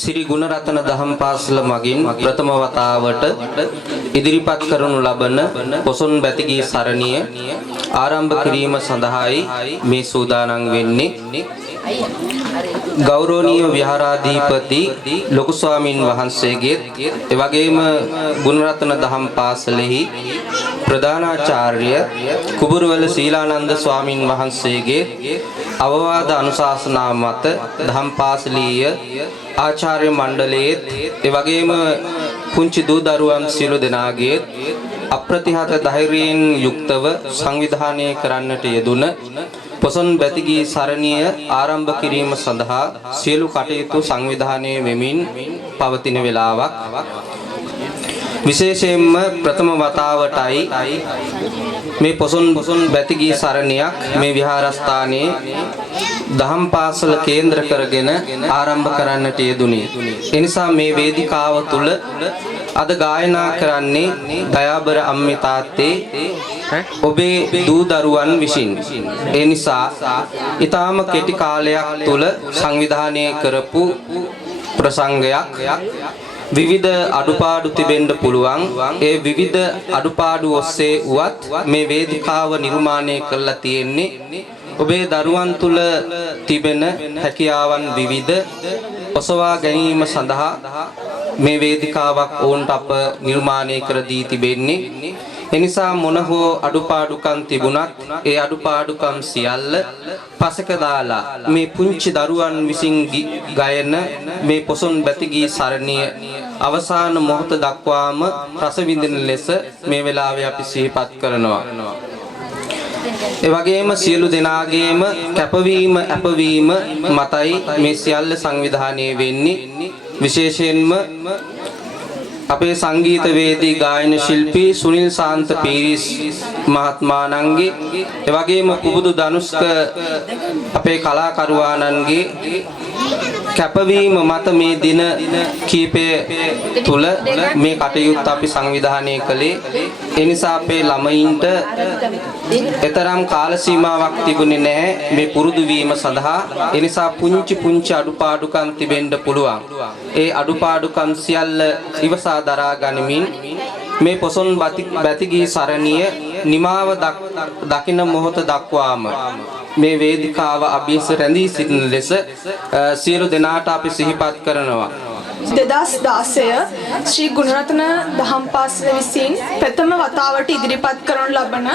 ශ්‍රී ගුණරත්න දහම් පාසල මගින් ප්‍රථම වතාවට ඉදිරිපත් කරනු ලබන පොසොන් බැතිගී සරණිය ආරම්භ කිරීම සඳහායි මේ සූදානම් වෙන්නේ. ගෞරවනීය විහාරාධිපති ලොකු ස්වාමින් වහන්සේගේ එවැගේම ගුණරත්න දහම් පාසලෙහි ප්‍රධානාචාර්ය කුබුරුවල සීලානන්ද ස්වාමින් වහන්සේගේ අවවාද අනුශාසනා මත දහම් පාසලීය ආචාර්ය මණ්ඩලයේ එවැගේම පුංචි දූ දරුවන් සියලු දෙනාගේ අප්‍රතිහත ධෛර්යයෙන් යුක්තව සංවිධානය කරන්නට යෙදුන පොසොන් බැතිගී සරණිය ආරම්භ කිරීම සඳහා සියලු කටයුතු සංවිධානය වෙමින් පවතින වේලාවක්. විශේෂයෙන්ම ප්‍රථම වතාවටයි මේ පොසොන් බැතිගී සරණියක් මේ විහාරස්ථානයේ දහම් පාසල කේන්ද්‍ර කරගෙන ආරම්භ කරන්නට යෙදුනේ. එනිසා මේ වේදිකාව තුල අද ගායනා කරන්නේ දයාබර අම්මේ තාත්තේ ඔබේ දූ දරුවන් විසින්. ඒ නිසා ඊටාම කෙටි කාලයක් තුල සංවිධානය කරපු ප්‍රසංගයක් විවිධ අඩුපාඩු තිබෙන්න පුළුවන්. ඒ විවිධ අඩුපාඩු ඔස්සේ උවත් මේ වේදිකාව නිර්මාණය කරලා තියෙන්නේ ඔබේ දරුවන් තුල තිබෙන හැකියාවන් විවිධ ඔසවා ගැනීම සඳහා මේ වේදිකාවක් ඔවුන්ට අප නිර්මාණය කර දී තිබෙන්නේ. එනිසා මොන හෝ අඩුපාඩුකම් තිබුණත් ඒ අඩුපාඩුකම් සියල්ල පසක දාලා මේ පුංචි දරුවන් විසින් ගයන මේ පොසොන් බැතිගී සරණිය අවසාන මොහොත දක්වාම රස විඳින ලෙස මේ වෙලාවේ අපි සිහිපත් කරනවා. ඒ වගේම සියලු දෙනාගේම කැපවීම අපවීම මතයි මේ සියල්ල සංවිධානය වෙන්නේ. විශේෂයෙන්ම අපේ සංගීත වේදී ගායන ශිල්පී සුනිල් සාන්ත පීරිස් මහත්මාණන්ගේ එවැගේම කුබුදු ධනුෂ්ක අපේ කලාකරුවාණන්ගේ කැපවීම මත මේ දින කීපය තුල මේ කටයුත්ත අපි සංවිධානය කළේ. ඒ නිසා අපේ ළමයින්ට එතරම් කාල සීමාවක් තිබුණේ නැහැ මේ පුරුදු වීම සඳහා. ඒ නිසා පුංචි අඩුපාඩුකම් තිබෙන්න පුළුවන්. ඒ අඩුපාඩුකම් සියල්ල ඉවසා දරා ගනිමින් මේ පොසොන් බැතිගී සරණිය නිමාව දකින මොහොත දක්වාම මේ වේදිකාව අභියස රැඳී සිටින ලෙස සියලු දෙනාට අපි සිහිපත් කරනවා. 2016 ශ්‍රී ගුණරත්න දහම් පාසල විසින් ප්‍රථම වතාවට ඉදිරිපත් කරනු ලබන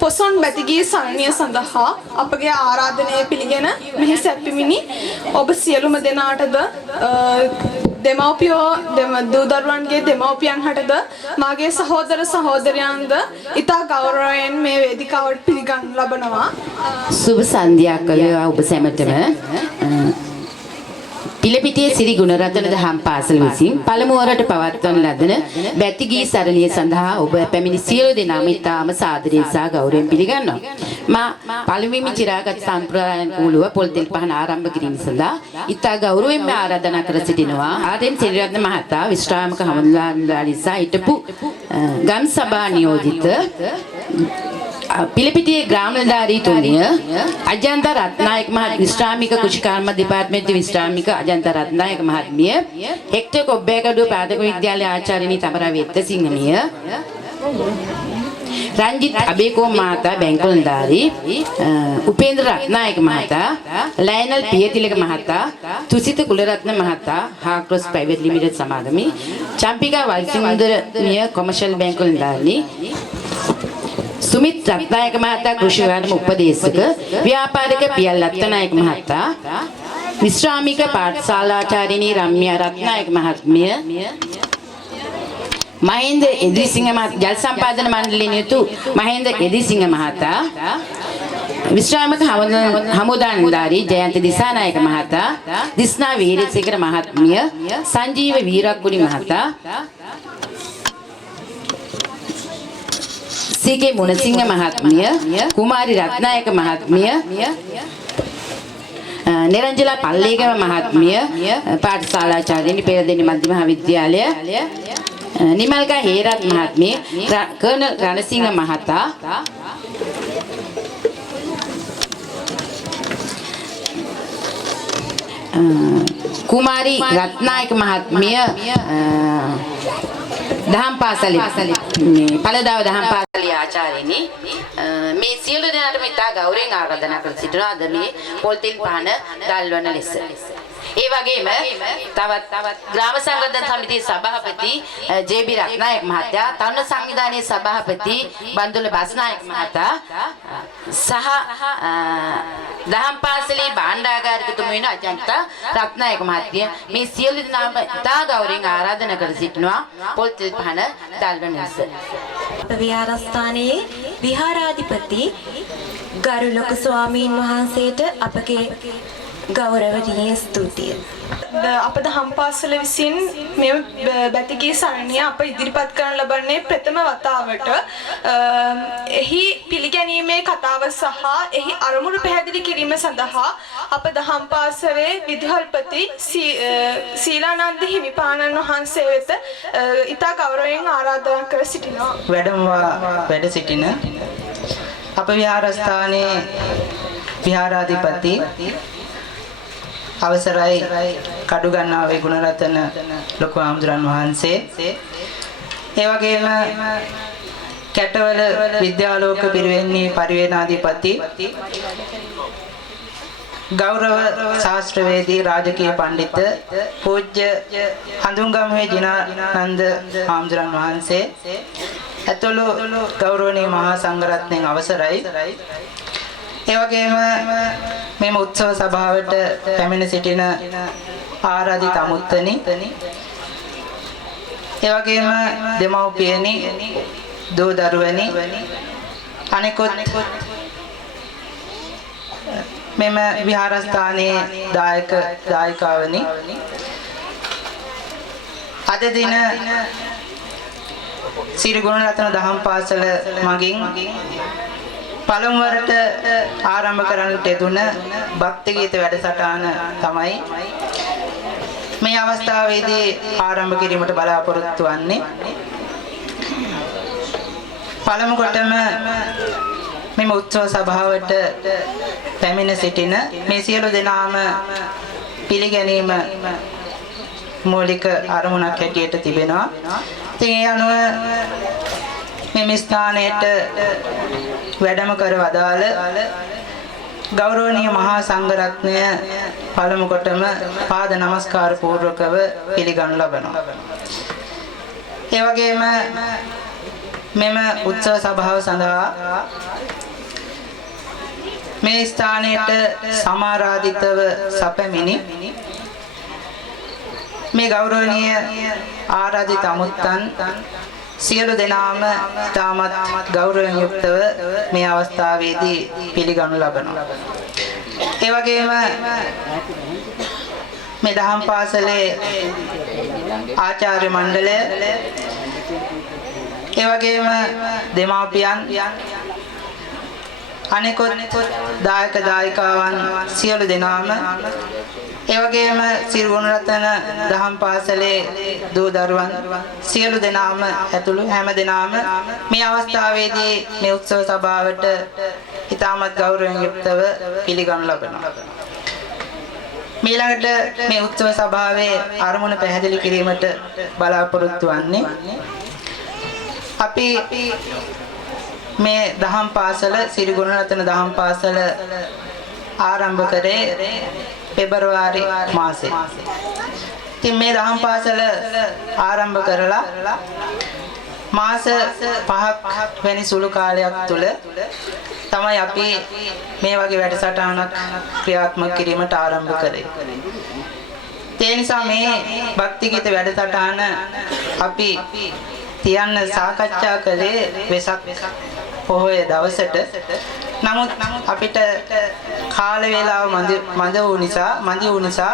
පොසොන් බැතිගී සරණිය සඳහා අපගේ ආරාධනය පිළිගෙන මෙහි සැපිමිනි ඔබ සියලුම දෙනාටද දෙමව්පියෝ දූ දරුවන්ගේ දෙමව්පියන් හටද මාගේ සහෝදර සහෝදරයන්ද ඉතා ගෞරවයෙන් මේ වේදිකාවට පිළිගනු ලබනවා. සුබ සන්ධ්‍යාවක් වේවා ඔබ සැමටම. පිළපිටියේ ශ්‍රී ගුණරත්න දහම් පාසල විසින් පළමු වරට පවත්වන ලදන බැතිගී සරණිය සඳහා ඔබ පැමිණි සියලු දෙනාම ඉතාම සාදරයෙන් සහ ගෞරවයෙන් පිළිගන්නවා. මා පළමුවෙනි චිරාගත සම්ප්‍රදායන් කූලුව පොල්තෙල් පහන ආරම්භ කිරීම සඳහා ඉතා ගෞරවයෙන් ආරාධනා කර සිටිනවා. ආර්.එම්. සිරිරත්න මහතා විශ්‍රාමක හමුදානිලධාරී සහ හිටපු ගම් සභා නියෝජිත පිළපිටියේ ග්‍රාම නිලධාරීතුමිය අජන්ත රත්නායක මහත් විශ්‍රාමික කුෂිකාර්ම දෙපාර්තමේන්තු විශ්‍රාමික අජන්ත රත්නායක මහත්මිය හෙක්ටර් කොබ්බේගඩුව ප්‍රාථමික විද්‍යාලයේ ආචාර්යනි තමරා වෙත්තසිංහමිය රංජිත් අබේකෝ මහතා බැංකු නිලධාරී උපේන්ද්‍ර රත්නායක මහතා ලයනල් පියතිලක මහතා තුසිත කුලරත්න මහතා හාක්‍රොස් ප්‍රයිවට් ලිමිටඩ් සමාගමේ චම්පිකා වල්සිමුන්දරමිය කොමර්ෂල් බැංකු නිලධාරී සුමිත් රත්නායක මහතා කෘෂි විභාගම උපදේශක ව්‍යාපාරික පියල් රත්නායක මහතා විශ්‍රාමික පාඨශාලාචාර්යනි රම්‍යා රත්නායක මහත්මිය මහේන්ද්‍ර එදිරිසිංහ මහතා ජල සම්පාදන මණ්ඩලයේ නියුතු මහේන්ද්‍ර එදිරිසිංහ මහතා විශ්‍රාමික හමුදා නිලධාරී ජයන්ත දිසානායක මහතා දිස්නා වීරසේකර මහත්මිය සංජීව වීරක්ගුණි මහතා සීකේ මුණසිංහ මහත්මිය කුමාරි රත්නායක මහත්මිය නිරංජලා පල්ලේගම මහත්මිය පාඨශාලාචාර්යනි පෙරදෙණි මධ්‍ය මහාවිද්‍යාලය නිමල්කා හේරත් මහත්මිය කර්නල් රණසිංහ මහතා කුමාරි රත්නායක මහත්මිය දහම් පාසලේ මේ පළදාව දහම් පාසලේ ආචාර්යනි මේ සියලු දෙනාටම ඉතා ගෞරවයෙන් ආරාධනා කර සිටිනවා අද මේ පොල්තෙල් පහන දැල්වන ලෙස. ඒ වගේම තවත් ග්‍රාම සංවර්ධන සමිතියේ සභාපති ජේ.බී. රත්නායක මහත්තයා, තරුණ සංවිධානයේ සභාපති බන්දුල බස්නායක මහතා සහ දහම් පාසලේ භාණ්ඩාගාරිකතුම වෙන අජන්තා රත්නායක මහත්මිය මේ සියලු දෙනාම ඉතා ගෞරවයෙන් ආරාධනා කර සිටිනවා පොල්තෙල් පහන දැල්වන ලෙස. විහාරස්ථානයේ විහාරාධිපති ගරු ලොකු ස්වාමීන් වහන්සේට අපගේ ගෞරවනීය ස්තුතිය. අප දහම් පාසල විසින් මෙම බැතිගී සරණිය අප ඉදිරිපත් කරන ලබන්නේ ප්‍රථම වතාවට. එහි පිළිගැනීමේ කතාව සහ එහි අරමුණු පැහැදිලි කිරීම සඳහා අප දහම් පාසලේ විදුහල්පති සීලානන්ද හිමිපාණන් වහන්සේ වෙත ඉතා ගෞරවයෙන් ආරාධනා කර සිටිනවා. වැඩ සිටින අප විහාරස්ථානයේ විහාරාධිපති අවසරයි කඩුගන්නාවේ ගුණරතන ලොකු ආම්දුරන් වහන්සේ, ඒ වගේම කැටවල විද්‍යාලෝක පිරිවෙන්නේ පරිවේනාධිපති ගෞරව ශාස්ත්‍රවේදී රාජකීය පඬිත පූජ්‍ය හඳුන්ගමුවේ ජිනානන්ද ආම්දුරන් වහන්සේ ඇතුළු ගෞරවනීය මහා සංඝරත්නයන් අවසරයි. ඒ වගේම මෙම උත්සව සභාවට පැමිණ සිටින ආරාධිත අමුත්තනි, ඒ වගේම දෙමව්පියනි, දූ දරුවනි, අනෙකුත් මෙම විහාරස්ථානයේ දායකාවනි, අද දින සිරි ගුණරත්න දහම් පාසල මගින් පළමුවරට ආරම්භ කරන්නට යෙදුන භක්ති ගීත වැඩසටහන තමයි මේ අවස්ථාවේදී ආරම්භ කිරීමට බලාපොරොත්තු වෙන්නේ. පළමු කොටම මෙම උත්සව සභාවට පැමිණ සිටින මේ සියලු දෙනාම පිළිගැනීම මූලික අරමුණක් හැටියට තිබෙනවා. ඉතින් ඒ අනුව මෙම ස්ථානයට වැඩම කර වදාළ ගෞරවනීය මහා සංඝරත්නය පළමු කොටම පාද නමස්කාර පූර්වකව පිළිගනු ලබනවා. ඒ වගේම මෙම උත්සව සභාව සඳහා මේ ස්ථානයට සමාරාධිතව සැපමිනි මේ ගෞරවනීය ආරාධිත අමුත්තන් සියලු දෙනාම තාමත් ගෞරවයෙන් යුක්තව මේ අවස්ථාවේදී පිළිගනු ලබනවා. ඒ වගේම මේ දහම් පාසලේ ආචාර්ය මණ්ඩලය, ඒ වගේම දෙමාපියන්, අනෙකුත් දායක දායිකාවන් සියලු දෙනාම, ඒ වගේම සිරි ගුණරත්න දහම් පාසලේ දූ දරුවන් සියලු දෙනාම ඇතුළු හැම දෙනාම මේ අවස්ථාවේදී මේ උත්සව සභාවට ඉතාමත් ගෞරවයෙන් යුක්තව පිළිගනු ලබනවා. ඊළඟට මේ උත්සව සභාවේ අරමුණ පැහැදිලි කිරීමට බලාපොරොත්තු වෙන්නේ අපි මේ දහම් පාසල සිරි ගුණරත්න දහම් පාසල ආරම්භ කරේ පෙබරවාරි මාසේ. ඉතින් මේ දහම් පාසල ආරම්භ කරලා මාස 5ක් වැනි සුළු කාලයක් තුල තමයි අපි මේ වගේ වැඩසටහනක් ක්‍රියාත්මක කිරීමට ආරම්භ කරේ. ඒ නිසා මේ භක්ති ගීත වැඩසටහන අපි තියන්න සාකච්ඡා කළේ වෙසක් පොහොය දවසට. නමුත් අපිට කාල වේලාව මඳ වූ නිසා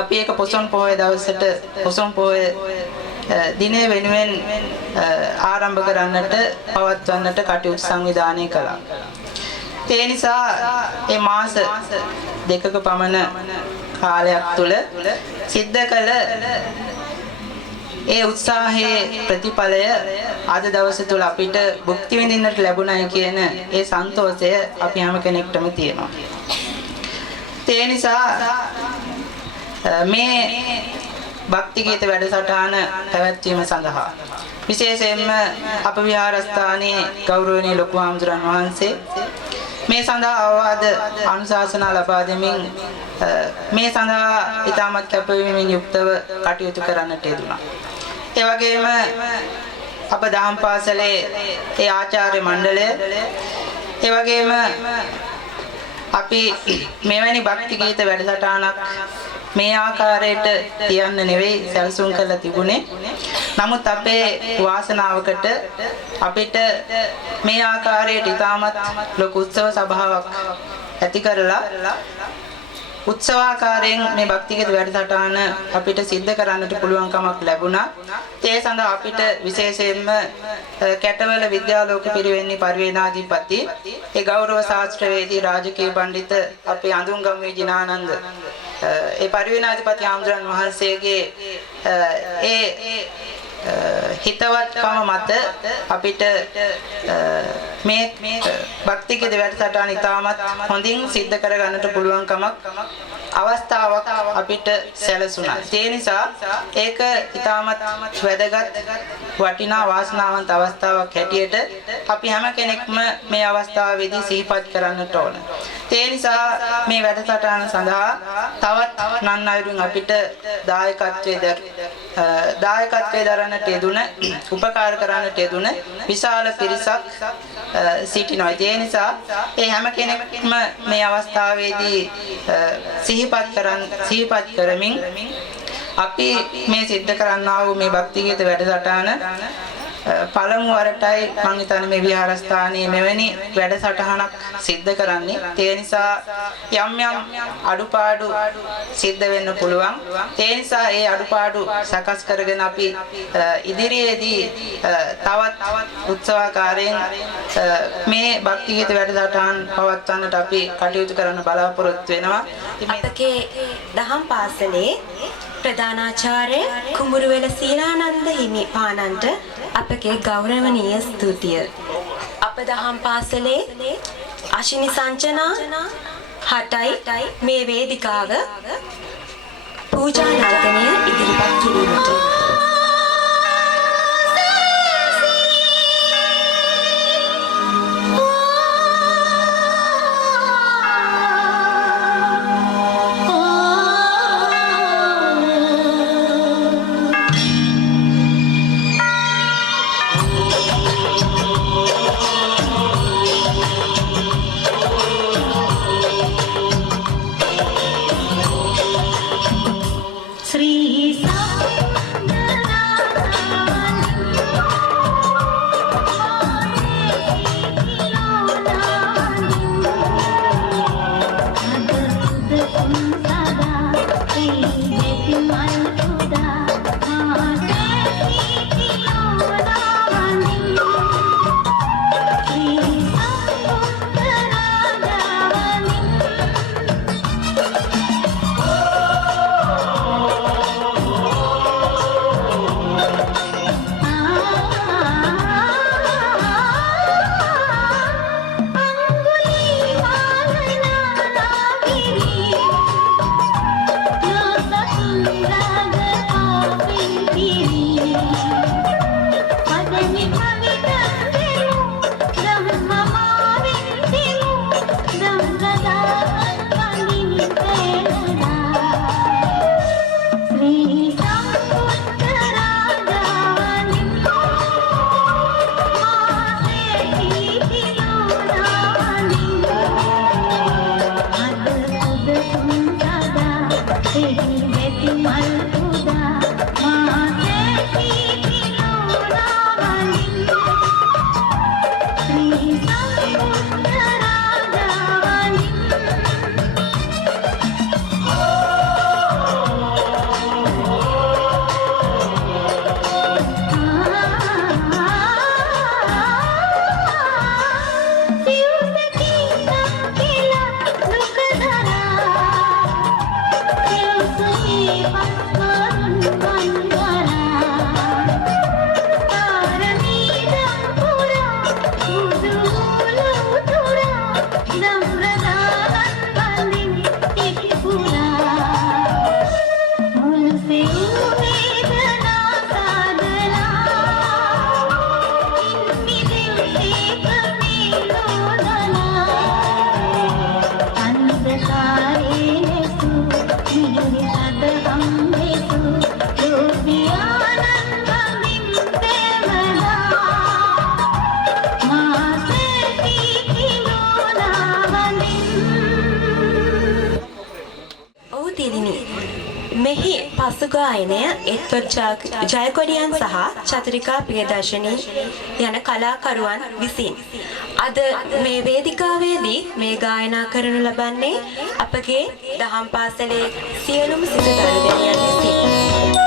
අපි ඒක පොසොන් පොහොය දවසට පොසොන් පොහොය දිනේ වෙනුවෙන් ආරම්භ කරන්නට පවත්වන්නට කටයුතු සංවිධානය කළා. ඒ නිසා මේ මාස දෙකක පමණ කාලයක් තුල සිද්ධ කළ ඒ උත්සාහයේ ප්‍රතිඵලය අද දවස තුල අපිට භුක්ති විඳින්නට ලැබුණයි කියන ඒ සන්තෝෂය අපි හැම කෙනෙක්ටම තියෙනවා. ඒ නිසා මේ භක්ති ගීත වැඩසටහන පැවැත්වීම සඳහා විශේෂයෙන්ම අප විහාරස්ථානයේ ගෞරවනීය ලොකු හාමුදුරන් වහන්සේ මේ සඳහා අවවාද අනුශාසනා ලබා දෙමින් මේ සඳහා ඉතාමත් කැපවීමෙන් යුක්තව කටයුතු කරන්නට යෙදුණා. ඒ වගේම අප දහම් පාසලේ ඒ ආචාර්ය මණ්ඩලය ඒ වගේම අපි මෙවැනි භක්ති ගීත වැඩසටහනක් මේ ආකාරයට තියන්න නෙවෙයි සැලසුම් කරලා තිබුණේ. නමුත් අපේ වාසනාවකට අපිට මේ ආකාරයට ඉතාමත් ලොකු උත්සව සභාවක් ඇති කරලා උත්සවාකාරයෙන් මේ භක්ති ගීත වැඩසටහන අපිට සිද්ධ කරන්නට පුළුවන්කමක් ලැබුණා. ඒ සඳහා අපිට විශේෂයෙන්ම කැටවල විද්‍යාලෝක පිරිවෙන්නේ පරිවේනාධිපති ඒ ගෞරව ශාස්ත්‍රවේදී රාජකීය පඬිත අපේ අඳුන්ගම විජිනානන්ද ඒ පරිවේනාධිපති ආම්දුරන් වහන්සේගේ ඒ හිතවත්කම මත අපිට මේ භක්ති ගීත වැඩසටහන ඉතාමත් හොඳින් සිද්ධ කරගන්නට පුළුවන්කමක් අවස්ථාවක් අපිට සැලසුණා. ඒ නිසා ඒක ඉතාමත් වැදගත් වටිනා වාසනාවන්ත අවස්ථාවක් හැටියට අපි හැම කෙනෙක්ම මේ අවස්ථාවේදී සිහිපත් කරන්නට ඕන. ඒ නිසා මේ වැඩසටහන සඳහා තවත් නන් අයුරින් අපිට දායකත්වයේ දරන්නට යෙදුන උපකාර කරන්නට යෙදුන විශාල පිරිසක් සිටිනවා. ඒ නිසා ඒ හැම කෙනෙක්ම මේ අවස්ථාවේදී සිහිපත් කරමින් අපි මේ සිද්ධ කරන්නා වූ මේ භක්ති ගීත වැඩසටහන පළමු වරටයි මම හිතන්නේ මේ විහාරස්ථානයේ මෙවැනි වැඩසටහනක් සිද්ධ කරන්නේ. ඒ නිසා යම් අඩුපාඩු සිද්ධ වෙන්න පුළුවන්. ඒ නිසා ඒ අඩුපාඩු සකස් කරගෙන අපි ඉදිරියේදී තවත් උත්සවාකාරයෙන් මේ භක්ති ගීත වැඩසටහන් පවත්වන්නට අපි කටයුතු කරන්න බලාපොරොත්තු වෙනවා. අපගේ දහම් පාසලේ ප්‍රධානාචාර්ය කුඹුරුවෙල සීලානන්ද හිමි පානන්ට අපගේ ගෞරවනීය ස්තුතිය. අප දහම් පාසලේ අශිනි සංචනා 8යි මේ වේදිකාව පූජා නර්තනය ඉදිරිපත් කිරීමට මෙහි පසු ගායනය එඩ්වඩ් ජයකොඩියන් සහ චතුරිකා ප්‍රියදර්ශනී යන කලාකරුවන් විසින්. අද මේ වේදිකාවේදී මේ ගායනා කරනු ලබන්නේ අපගේ දහම් පාසලේ සියලුම සිසු දරුදැනියන් විසින්.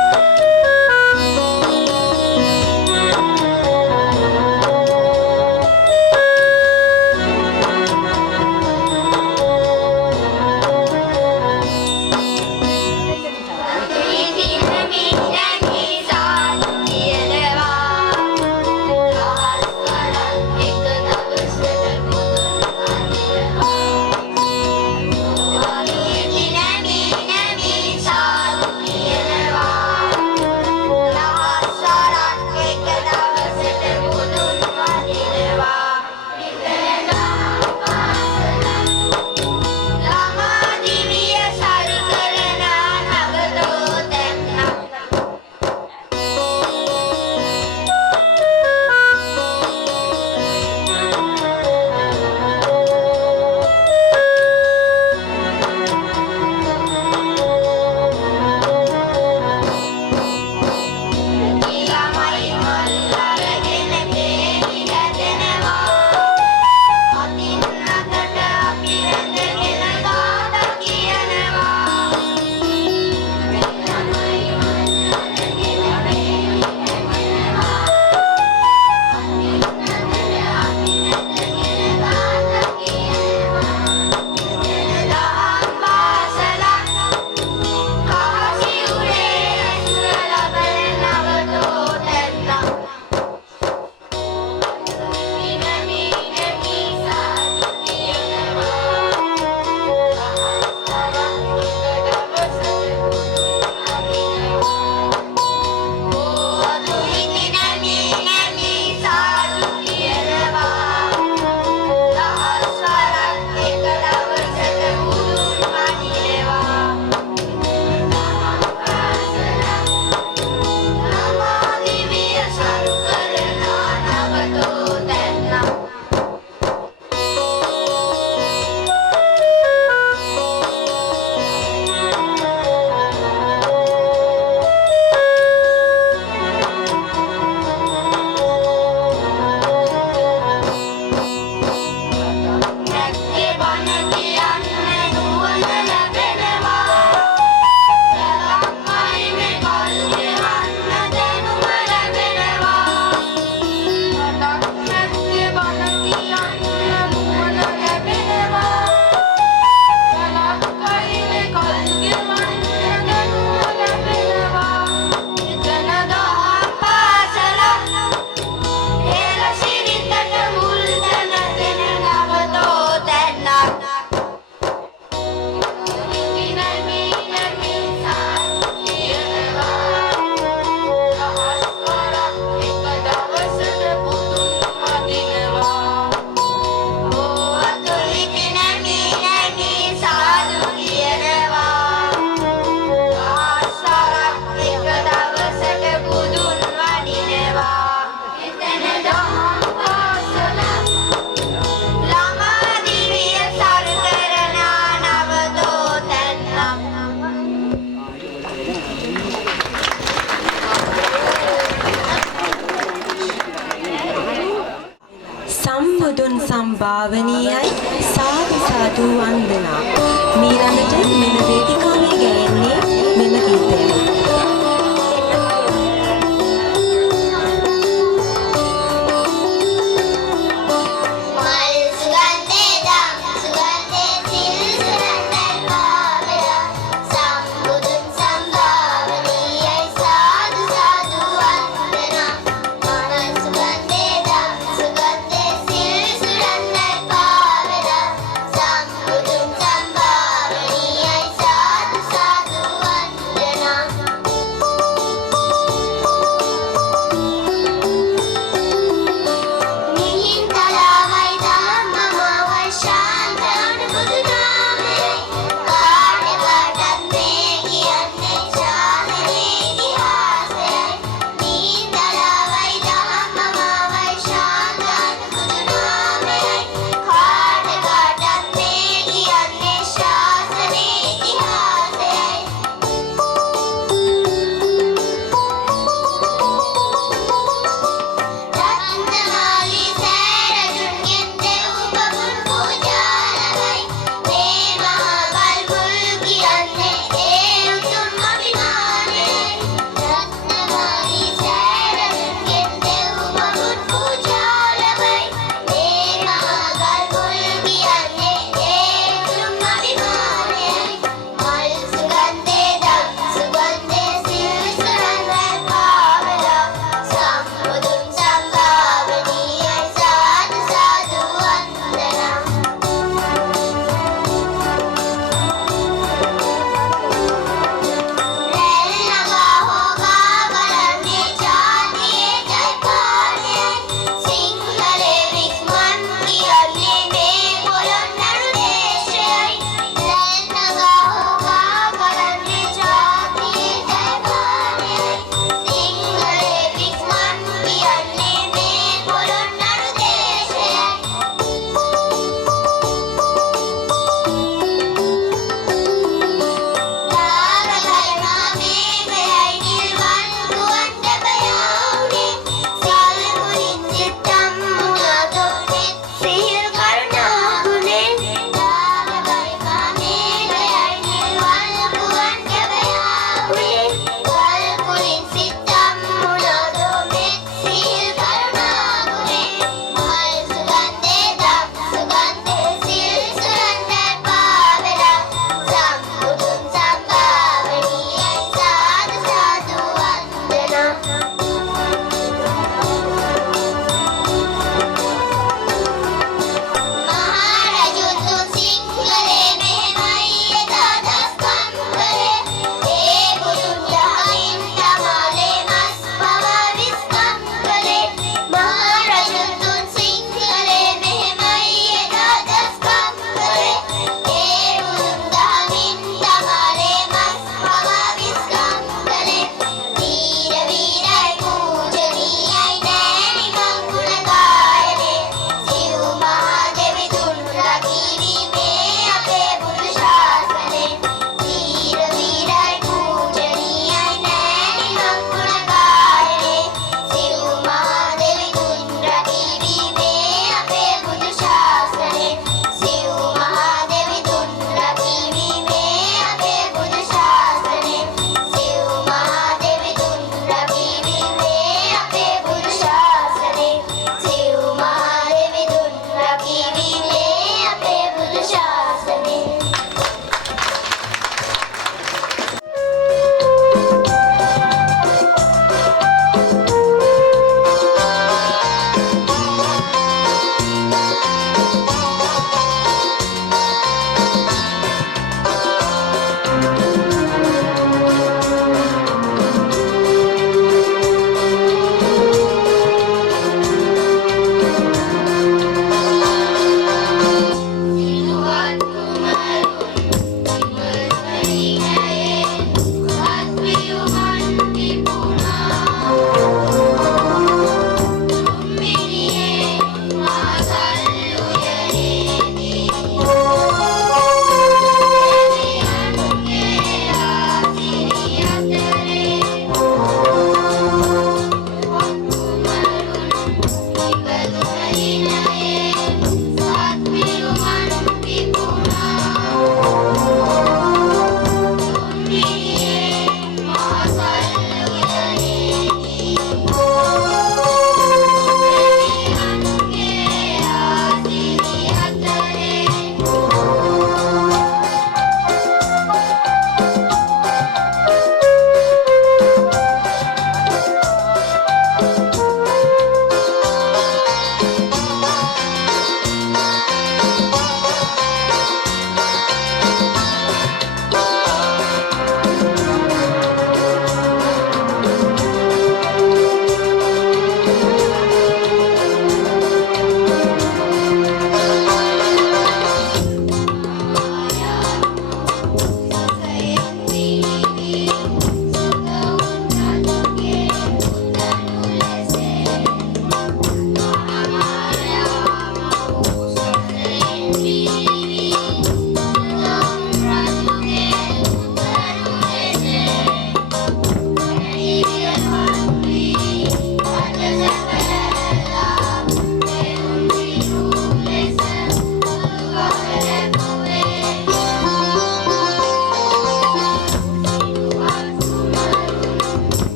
සම්බුදුන් සම්භාවනීයයි සාදු සාදු වන්දනා. මීළඟට මෙම වේදිකාවේ ගැයෙන්නේ මෙම ගීතය. Sadu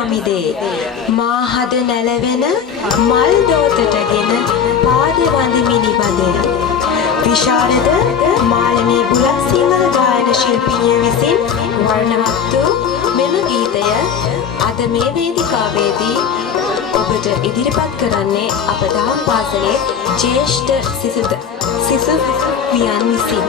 සමිදේ මා හද නැලවෙන මල් දෝතටගෙන පාද වඳිමිනි බඳෙන විශාරද මාලනී බුලත් සිංහල ගායන ශිල්පිනිය විසින් වර්ණවත් වූ මෙම ගීතය අද මේ වේදිකාවේදී ඔබට ඉදිරිපත් කරන්නේ අප දහම් පාසලේ ජ්‍යෙෂ්ඨ සිසු වියන් විසින්.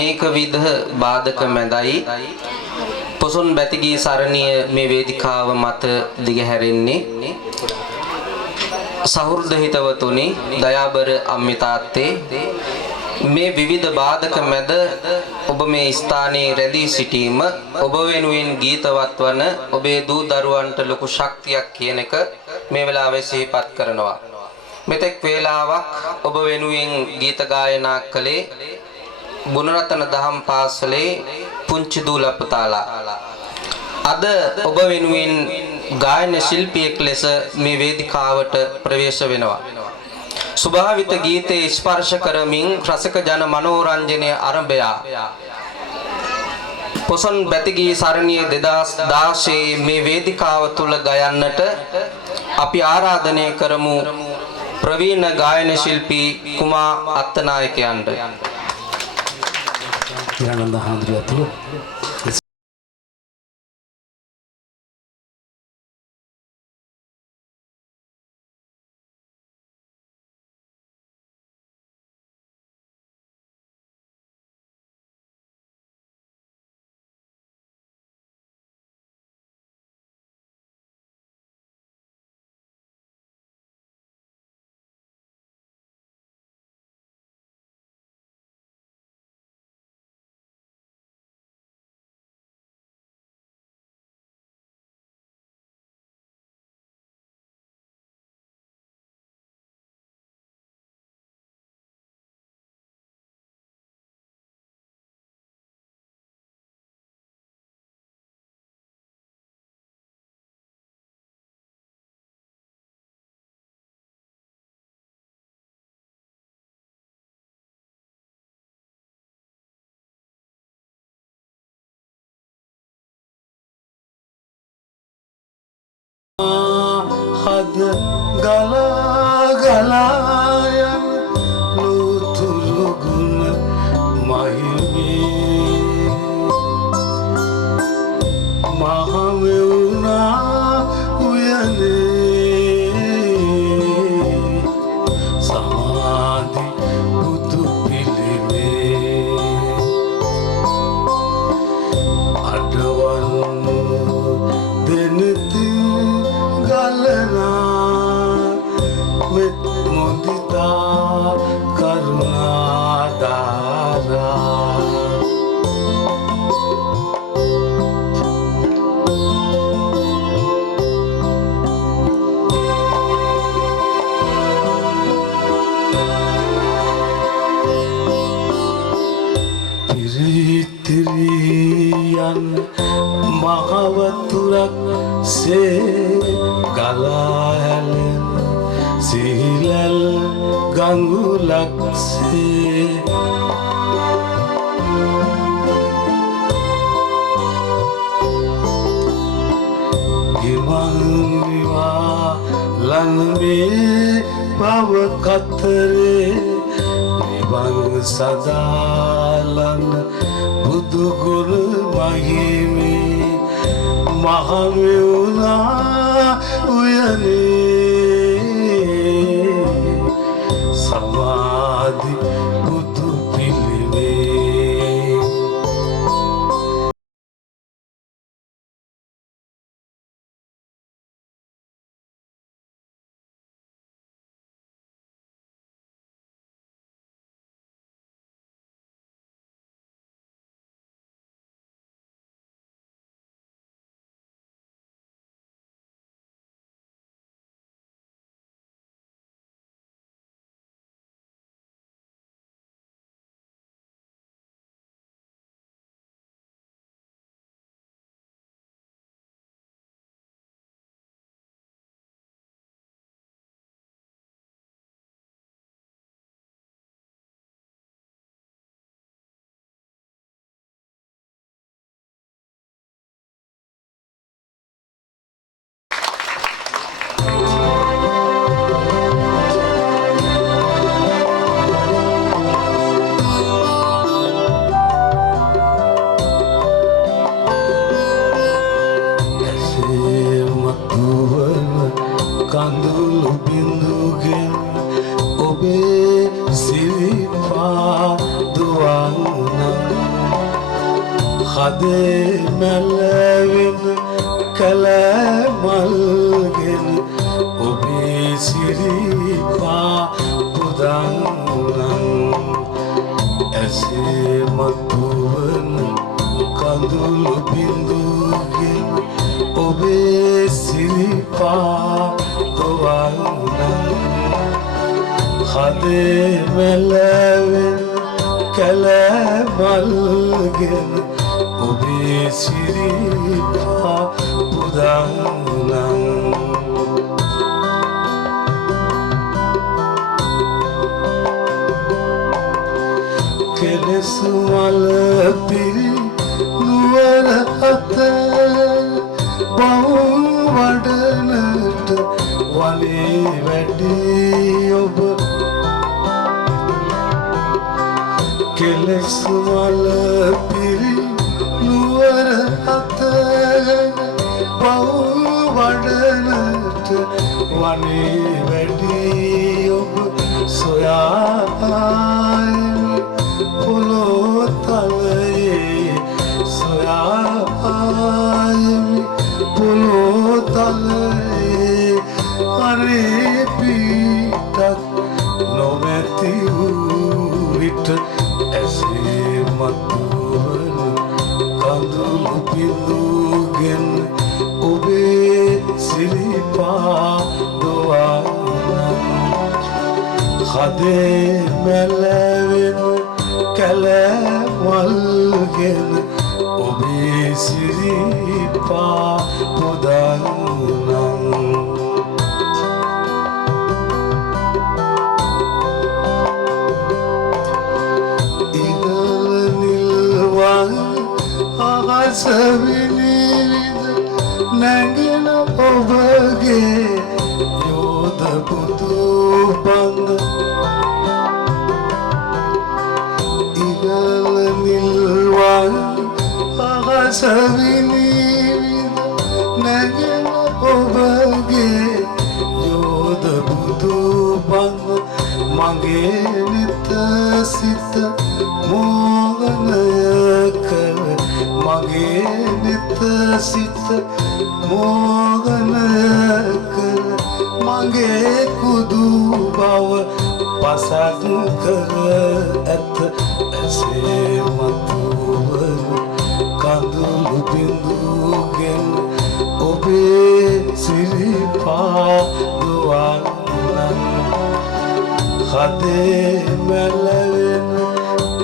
අනේක විධ බාධක මැදයි පොසොන් බැතිගී සරණිය මේ වේදිකාව මත දිගහැරෙන්නේ. සහෘද හිතවතුනි, දයාබර අම්මි තාත්තේ, මේ විවිධ බාධක මැද ඔබ මේ ස්ථානයේ රැඳී සිටීම ඔබ වෙනුවෙන් ගීතවත් වන ඔබේ දූ දරුවන්ට ලොකු ශක්තියක් කියන එක මේ වෙලාවේ සිහිපත් කරනවා. මෙතෙක් වේලාවක් ඔබ වෙනුවෙන් ගීත ගායනා කළේ ගුණරත්න දහම් පාසලේ පුංචි දූලා පුතාලා. අද ඔබ වෙනුවෙන් ගායන ශිල්පියෙක් ලෙස මේ වේදිකාවට ප්‍රවේශ වෙනවා. ස්වභාවිත ගීතේ ස්පර්ශ කරමින් රසික ජන මනෝරංජනයේ ආරම්භය පොසොන් බැතිගී සරණිය 2016 මේ වේදිකාව තුල ගයන්නට අපි ආරාධනය කරමු ප්‍රවීණ ගායන ශිල්පී කුමා අත්තනායකයන්ට. ආනන්ද හාමුදුරුවෝ හද ගලා ගලා යන ලුතුරු ගුණ මහිමේ මහමෙවුනා උයනේ සමාධි බුදු පිළිමේ අඩවන්න දෙනති ගලනා මෙත් මුදිතා කරුණා දාරා පිරිතිරියන් මහවතුරක් සේ ගලා හැලෙන සිහිලල් ගඟුලක් සේ ගිමන්විවා ලන්මේ පව කතරේ නිවන් සදාලන් බුදුගුණ මහිමේ මහමෙවුනා උයනේ සමාධි බුදු පිළිමේ කඳුළු බිඳුගෙන් ඔබේ සිරිපා දුවන්නම් හදේ මැලවෙන කලමල්ගෙන ඔබේ සිරිපා පුදන්නම් ඇසේ මතුවන කඳුළු බිඳුගෙන් ඔබේ සිරිපා හදේ මැලවෙන කැලමල්ගෙන ඔබේ සිරිපා පුදන්නන් කෙලෙස් මල පිරි නුවර අත බහු වඩනට වනේ වැඩි ඔබ කෙලෙස් මල පිරි නුවර අත බහු වඩනට වනේ වැඩි ඔබ සොයා පොළොතලයේ සොයායමි පොළොතලයේ අරේ පිටක් නොමැති වූ විට ඇසේ මතුවන කඳුළු බිඳුගෙන ඔබේ සිරිපා දොවන්න හදේ මැලවෙන කැලමල්ගෙන ඔබේ සිරිපා පුදන්නන් ඉගල නිල්වන් අහස විනිවිද නැගෙන ඔබගේ යෝධ පුතු බඳ නිල්වන් අහස විනිවිද නැගෙන ඔබගේ යෝධ බුදු බඳ මගේ නෙත සිත මෝහනය කර මගේ නෙත සිත මෝහනය කර මගේ කුදු බව පසක් කර ඇත ඇසේ මතුවන කඳුළු බිඳුගෙන ඔබේ සිරිපා දුවන්නන් හදේ මැලවෙන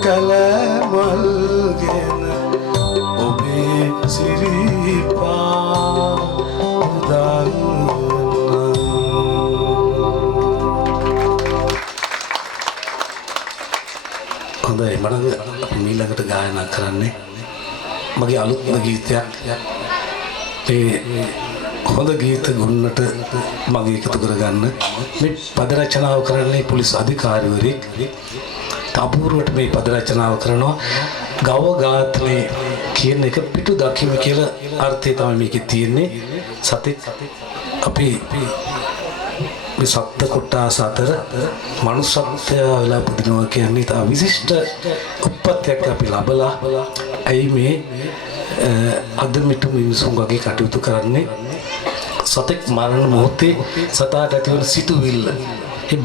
කැලමල්ගෙන ඔබේ සිරිපා පුදන්නන් හොඳයි මම ඊළඟට ගායනා කරන්නේ මගේ අලුත්ම ගීතයක් මේ හොඳ ගීත ගුණට මගේ එකතු කරගන්න මේ පද රචනාව කරන්නේ පොලිස් අධිකාරිවරයෙක් අපූර්වට මේ පද රචනාව කරනවා ගව ඝාතනයේ කියන එක පිටු දකින්න කියලා අර්ථය තමයි මේකේ තියෙන්නේ සතෙක් අපි මේ සත්ත්ව කොටස් අතර මනුස්සත්වය වෙලා පුදිනවා කියන්නේ තා විශිෂ්ට උප්පත්තියක් අපි ලබලා ඇයි මේ අද මිටු මිනිසුන් වගේ කටයුතු කරන්නේ සතෙක් මරණ මොහොතේ සතාට ඇතිවන සිතුවිල්ල ඒ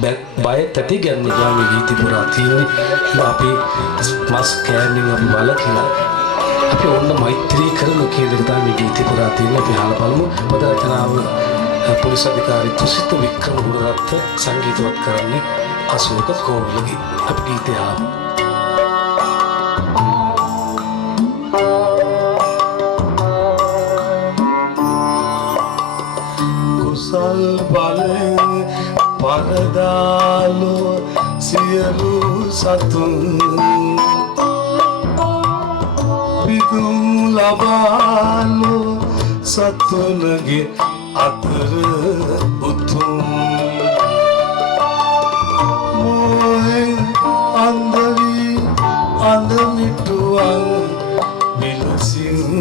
බය තැති ගන්න ගාමී ගීති පුරා තියෙන්නේ අපි මස් කෑමෙන් අපි බලකිලා අපි ඕන්න මෛත්‍රී කරමු කියන එක තමයි ගීති පුරා තියෙන්නේ අපි අහලා බලමු පද රචනාව පොලිස් අධිකාරී තුසිත වික්‍රම ගුණරත්න සංගීතවත් කරන්නේ අශෝක කෝවිලගේ අපි ගීතය අහමු කුසල් බලෙන් පරදාලෝ සියලු සතුන් පිදුම් ලබාලෝ සතුන්ගේ අතර උතුම් මෝහෙන් අන්දවි අන්දමිටුවන් විලසින්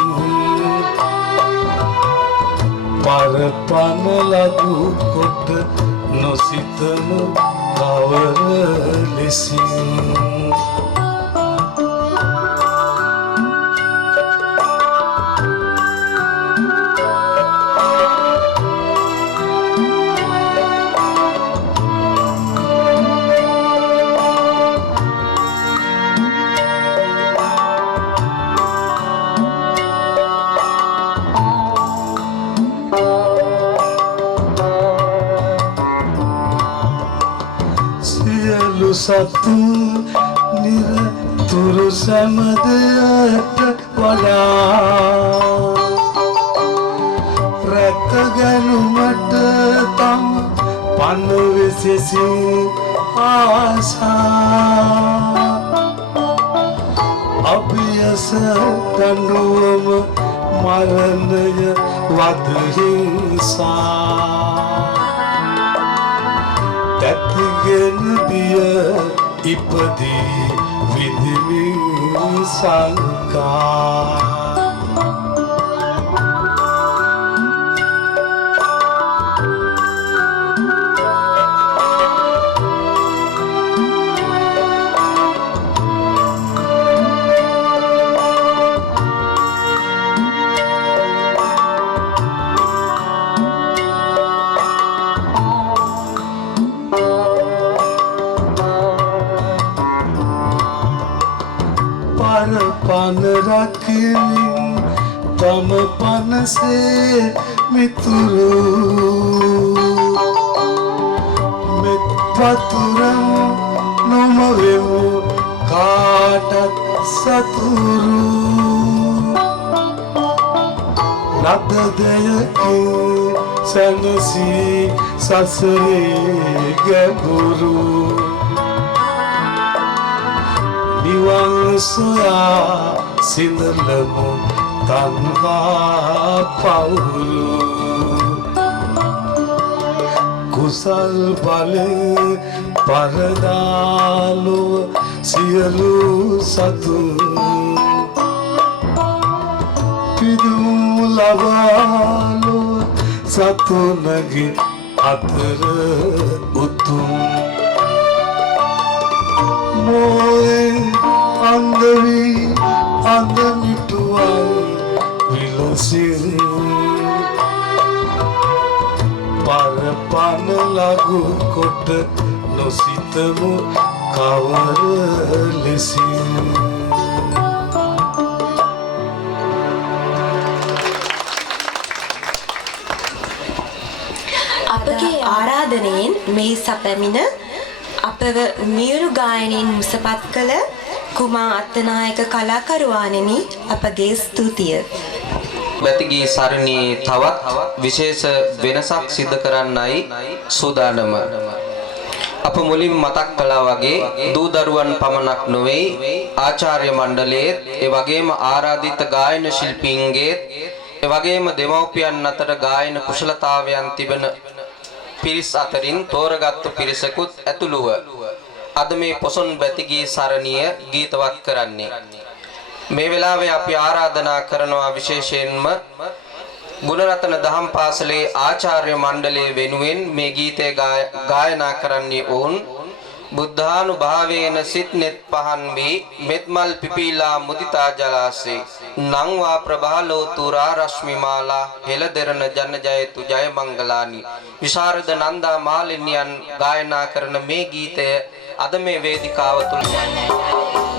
පරපන ලදු කොට නොසිතන කවර ලෙසින් සතු නිරතුරු සැමදයට වඩා රැක ගැනුමට තම පනවෙසෙසි ආසා අභියස දඬුවම මරණය වදහිංසා තැතිගෙන බිය ඉපදී විදිමි සංකා පන රකිමින් තම පනසේ මිතුරු මෙත් වතුරම නොමවෙමු කාටත් සතුරු ලද දෙයකින් සැනසී සසරේ ගැඹුරු නිවන් සොයා සිඳලමු තන්හා පවුරු කුසල් බලෙන් පරදාලොව සියලු සතුන් පිදුම් ලබාලොව සතුනගේ අතර උතුම් මොයෙන් අන්දවි අන්දමිටුවයි විලසින් පරපන ලඝු කොට නොසිතමු කවර ලෙසින් අපගේ ආරාධනයෙන් මේ සැපැමිණ අපව මියුරු ගායනයෙන් මුසපත් කළ කුමා අත්තනායක කලාකරුවාණෙනි අපගේ ස්තුතිය. බැතිගී සරණියේ තවත් විශේෂ වෙනසක් සිදු කරන්නයි සූදානම. අප මුලින් මතක් කළා වගේ දූ දරුවන් පමණක් නොවේ ආචාර්ය මණ්ඩලයේ ඒ වගේම ආරාධිත ගායන ශිල්පීන්ගේ ඒ වගේම දෙමව්පියන් අතර ගායන කුශලතාවයන් තිබෙන පිරිස් අතරින් තෝරගත්තු පිරිසකුත් ඇතුළුව අද මේ පොසොන් බැතිගී සරණිය ගීතවත් කරන්නේ. මේ වෙලාවේ අපි ආරාධනා කරනවා විශේෂයෙන්ම ගුණරත්න දහම් පාසලේ ආචාර්ය මණ්ඩලයේ වෙනුවෙන් මේ ගීතය ගායනා කරන්නේ ඔවුන් බුද්ධානුභාවේන සිත්නෙත් පහන් වී මෙත්මල් පිපීලා මුදිතා ජලාසේ නංවා ප්‍රභාලෝතුරා රශ්මිමාලා හෙළදෙරණ ජන ජයතු ජය මංගලානි විශාරද නන්දා මාලිනියන් ගායනා කරන මේ ගීතය අද මේ වේදිකාව තුල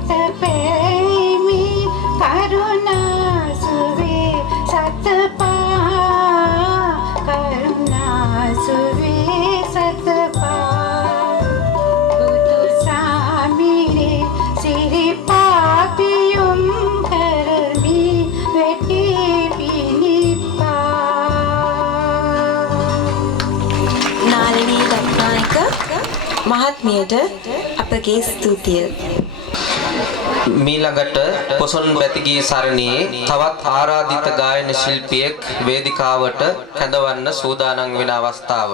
සතපෙමි කරුණා සුවේ සතපා කරුණා සුවේ සතපා බුදු සාමිරේ සිරිපා පියුම් කරමි වෙටි පිනිපා. නාලිනී දත්නායක මහත්මියට අපගේ ස්තුතිය. මීළඟට පොසොන් බැතිගී සරණියේ තවත් ආරාධිත ගායන ශිල්පියෙක් වේදිකාවට කැඳවන්න සූදානම් වෙන අවස්ථාව.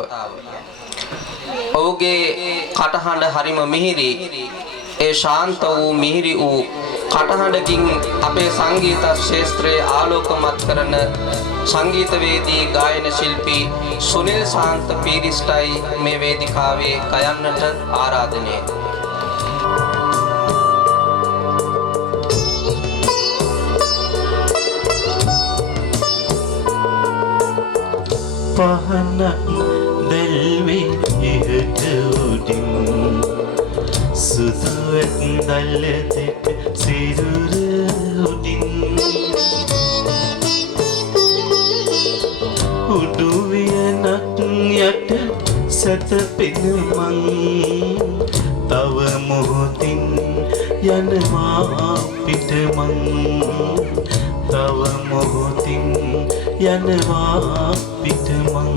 ඔහුගේ කටහඬ හරිම මිහිරි. ඒ ශාන්ත වූ මිහිරි වූ කටහඬකින් අපේ සංගීත ශාස්ත්‍රයේ ආලෝකමත් කරන සංගීතවේදී ගායන ශිල්පී සුනිල් ශාන්ත පීරිස්ටයි මේ වේදිකාවේ ගයන්නට ආරාධනය. පහනක් දැල්වේ ඉහට උඩින් සුදු ඇත්දල්ල දෙක සිරුර උඩින් උඩු වියනක් යට සැතපෙන මං තව මොහොතින් යනවා පිට මං තව මොහොතින් යනවා පිට මං.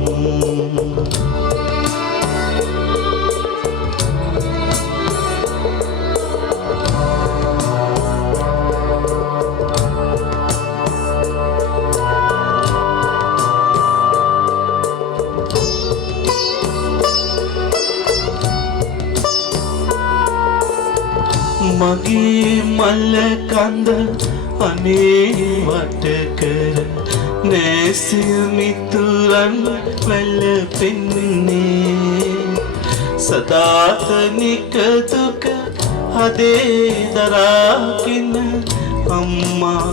මගේ මල්ල කඳ අනේ වට කර නැසිය මිතුරන් වැළපෙන්නේ සදාතනික දුක හදේ දරාගෙන අම්මා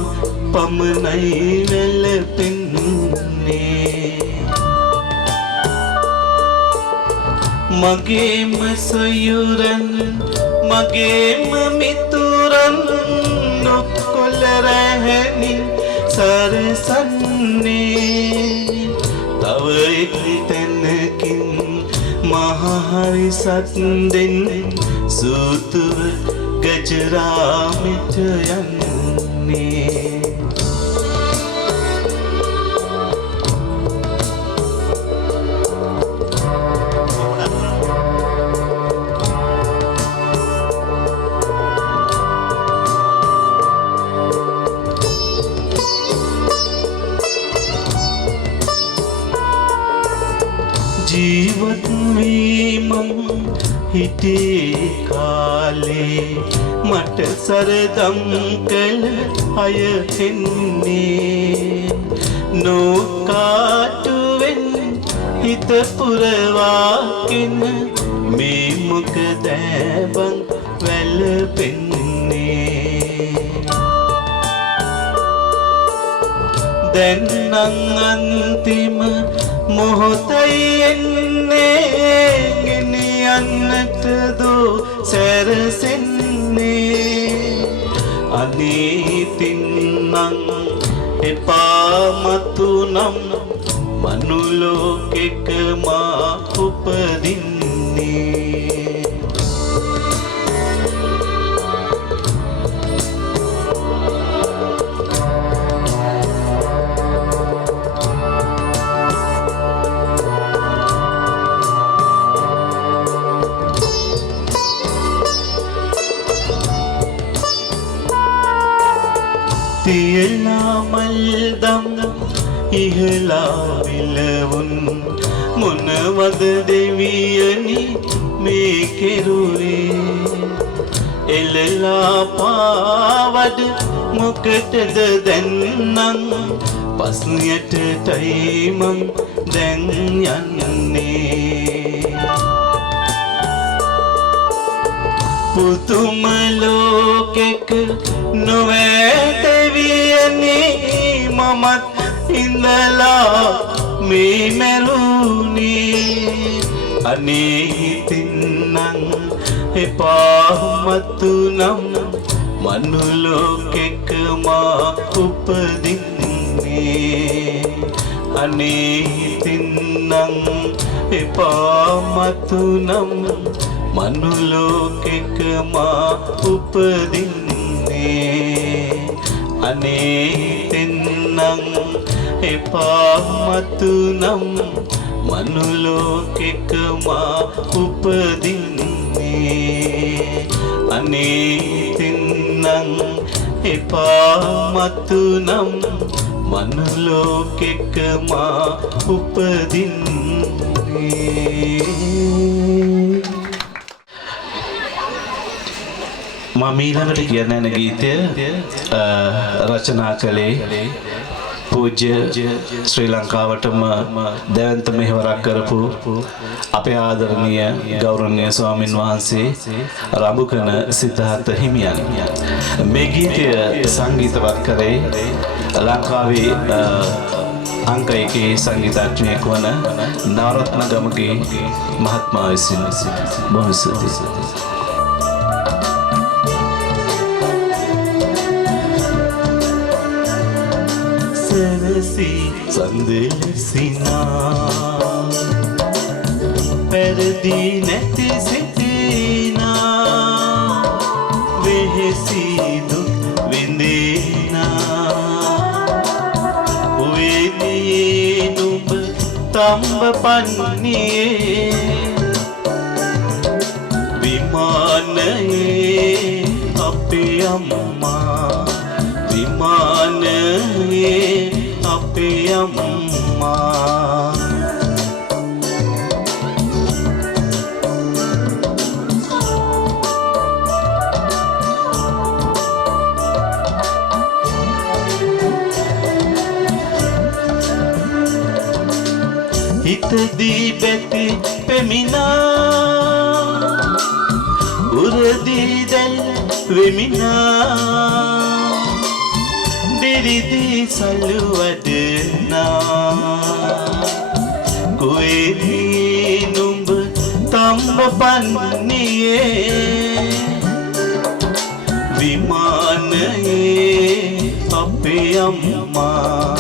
පමණයි වැළපෙන්නේ මගේම සොයුරන් මගේම මිතුරන් නොකොල රැහෙනින් සරසන්නේ තව එක් තැනකින් මහහරි සත්දෙන් සූතුව ගජරාමිට යන්නේ ජීවත් වී මං හිටේ කාලේ මට සරදම් කළ අය එන්නේ නොකාටුවෙන් හිත පුරවාගෙන මේ මොකද බං වැළපෙන්නේ දැන් නම් අන්තිම මොහොතයි එන්නේ ගෙනියන්නට දෝ සැරසෙන්නේ අනීතින් නම් එපා මතු නම් මනුලෝකෙක මා උපදින්නේ තියලා මල්දම් ඉහලා විලවුන් මොනවද දෙවියනි මේ කෙරුවේ එලලා පාවඩ මොකටද දැන්නම් පස්නියටටයි මං දැන් යන්නේ පුතුම ලෝකෙක නොවැටවියනි මමත් ඉඳලා මේ මැරුණේ අනේ හිතින්නම් එපා මතු නම් මනුලෝකෙක මා උපදින්නේ අනේ තින්නම් එපා මතුනම් මනුලෝකෙක මා උපදින්නේ අනේ තින්නම් එපා මතුනම් මනුලෝකෙක මා උපදින්නේ අනේ තින්නම් එපා මතුනම් මනුලෝකෙක මා උපදින්නේ මම ඊළඟට කියන්න යන ගීතය රචනා කළේ පූජ්‍ය ශ්‍රී ලංකාවටම දැවැන්ත මෙහෙවරක් කරපු අපේ ආදරණීය ගෞරවනීය ස්වාමින් වහන්සේ රඹුකන සිද්ධාර්ථ හිමියන්. මේ ගීතය සංගීතවත් කරේ ලංකාවේ අංක 1 සංගීතඥයෙක් වන නවරත්න ගමගේ මහත්මයා විසින්. බොහොම ස්තුතියි. සඳලසිනා පැරදි නැති සිටිනා වෙහෙසි දුක් විඳිනා උවේදී නුඹ තම්බ පන්නියේ විමානයේ අපේ අම්මා විමානයේ අපේ අම්මා හිතදී බැති පෙමිනා උරදී දැල් වෙමිනා දිරිදී සලුවදනා කුවේදී නුඹ තම්බ පන්නියේ විමානයේ අපේ අම්මා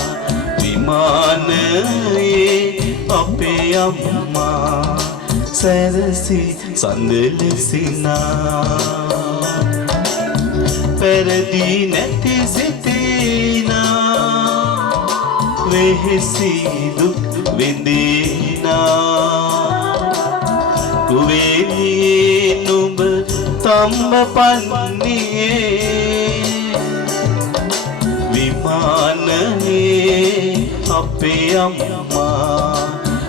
විමානයේ අපේ අම්මා සැරසි සඳලසිනා පැරදි නැති සිටිනා වෙහෙසි දුක් විඳිනා කුවේදී නුඹ තම්බ පන්නියේ විමානයේ අපේ අම්මා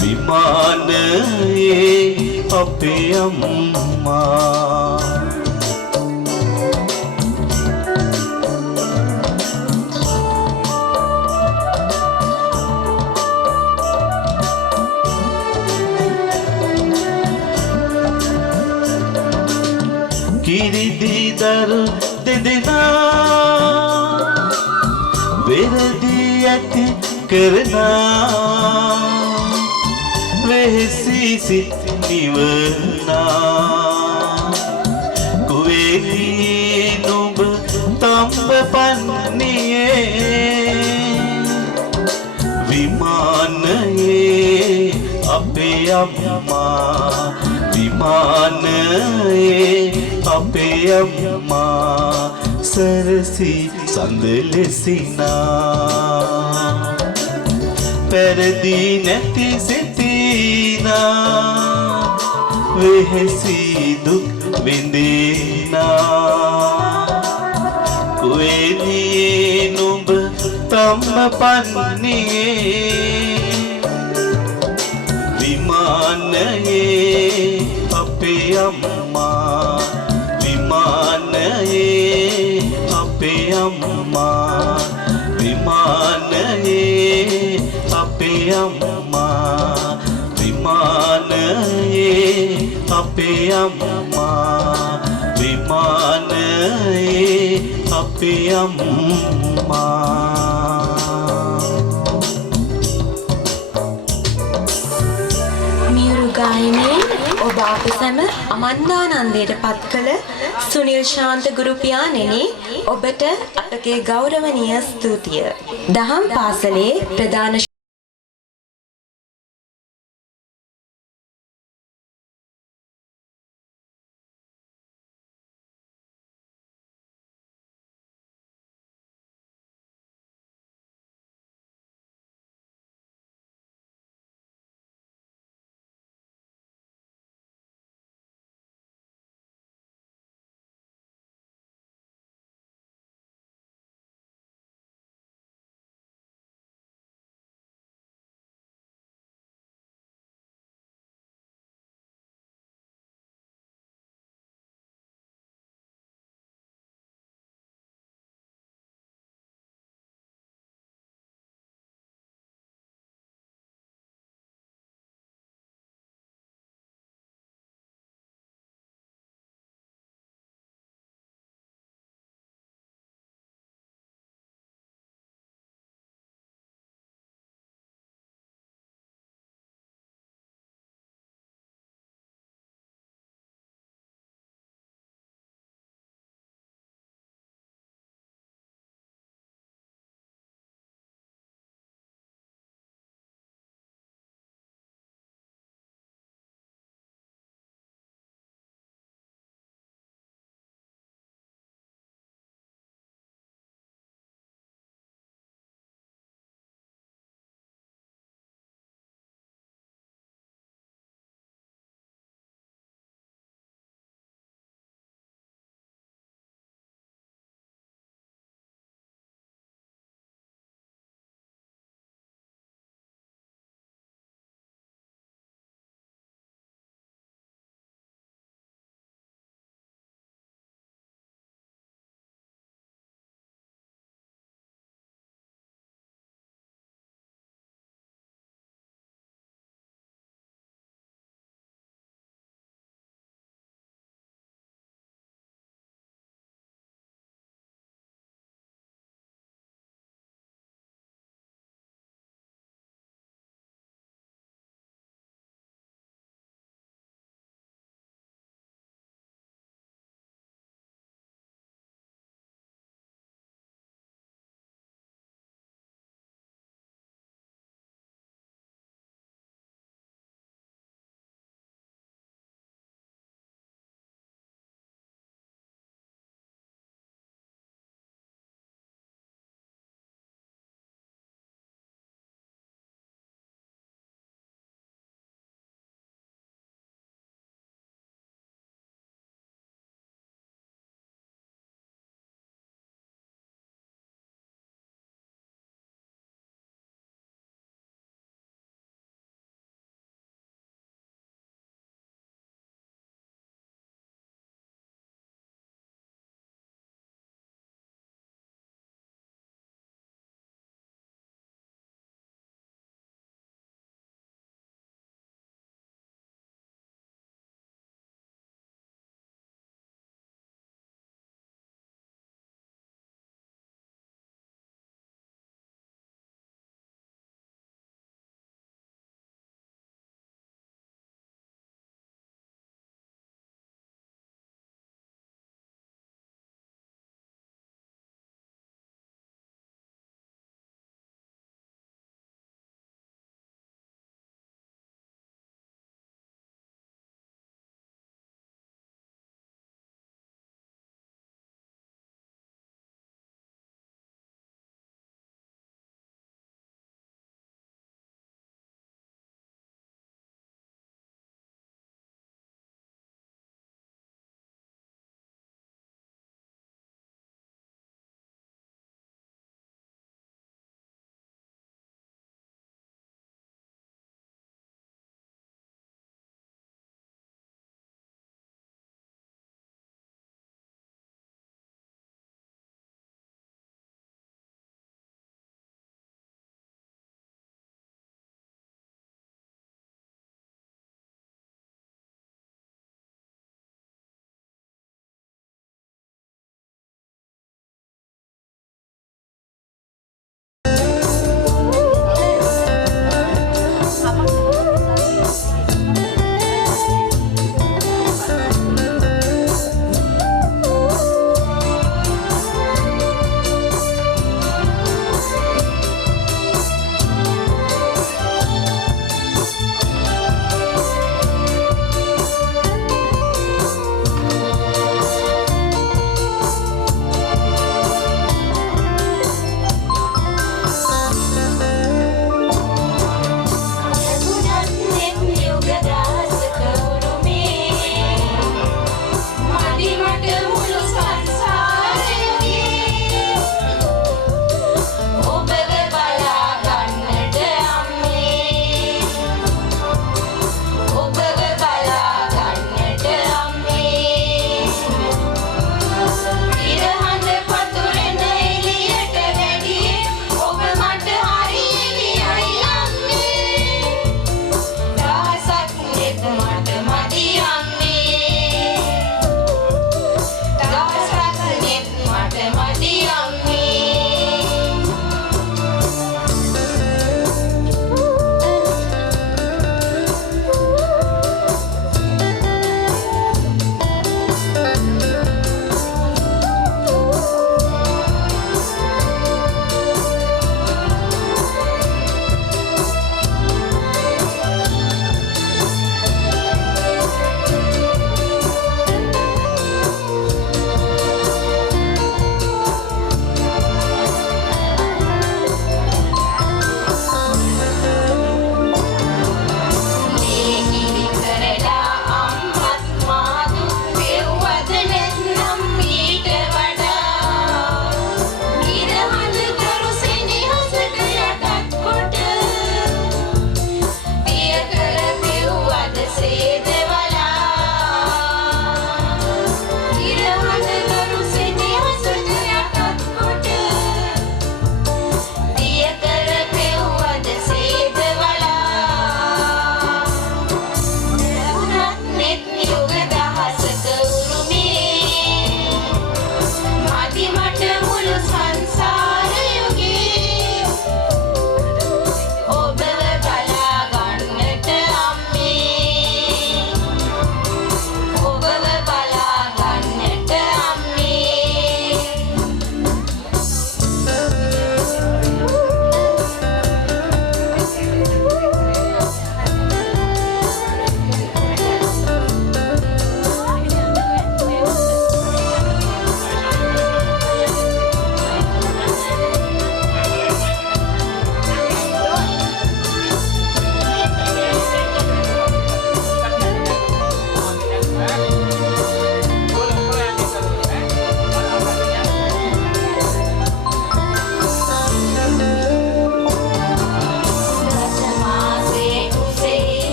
විමානයේ අපේ අම්මා කිරිදීදරු දෙදෙනා වෙරදී ඇති කරනා වෙහෙසි සිත් නිවනා කුවේදී නුඹ තම්බ පන්නියේ විමානයේ අපේ අම්මා විමානයේ අපේ අම්මා සරසි සඳලසිනා පැරදි නැති සිටිනා වෙහෙසි දුක් විඳිනා කුවේදී නුඹ තම්බ පන්නියේ විමානයේ අපේ අම්මා විමානයේ අපේ අම්මා විමානයේ අපේ අම්මා විමානයේ අපේ අම්මා විමානයේ අපේ අම්මා මියුරු ගායනයෙන් ඔබ අද අප සැම අමන්දානන්දයට පත් කළ සුනිල් ශාන්ත ගුරු පියාණෙනි ඔබට අපගේ ගෞරවනීය ස්තුතිය. දහම් පාසලේ ප්‍රධාන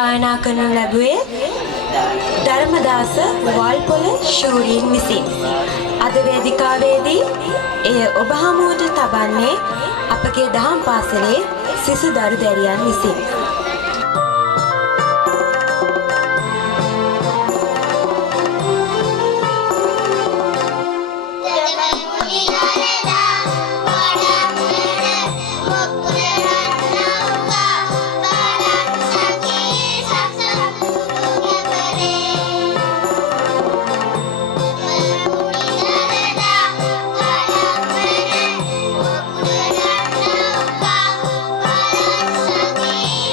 ගායනා කරනු ලැබුවේ ධර්මදාස වල්පොල ශූරීන් විසින්. අද වේදිකාවේදී එය ඔබ හමුවට තබන්නේ අපගේ දහම් පාසලේ සිසු දරු දැරියන් විසින්. Thank you.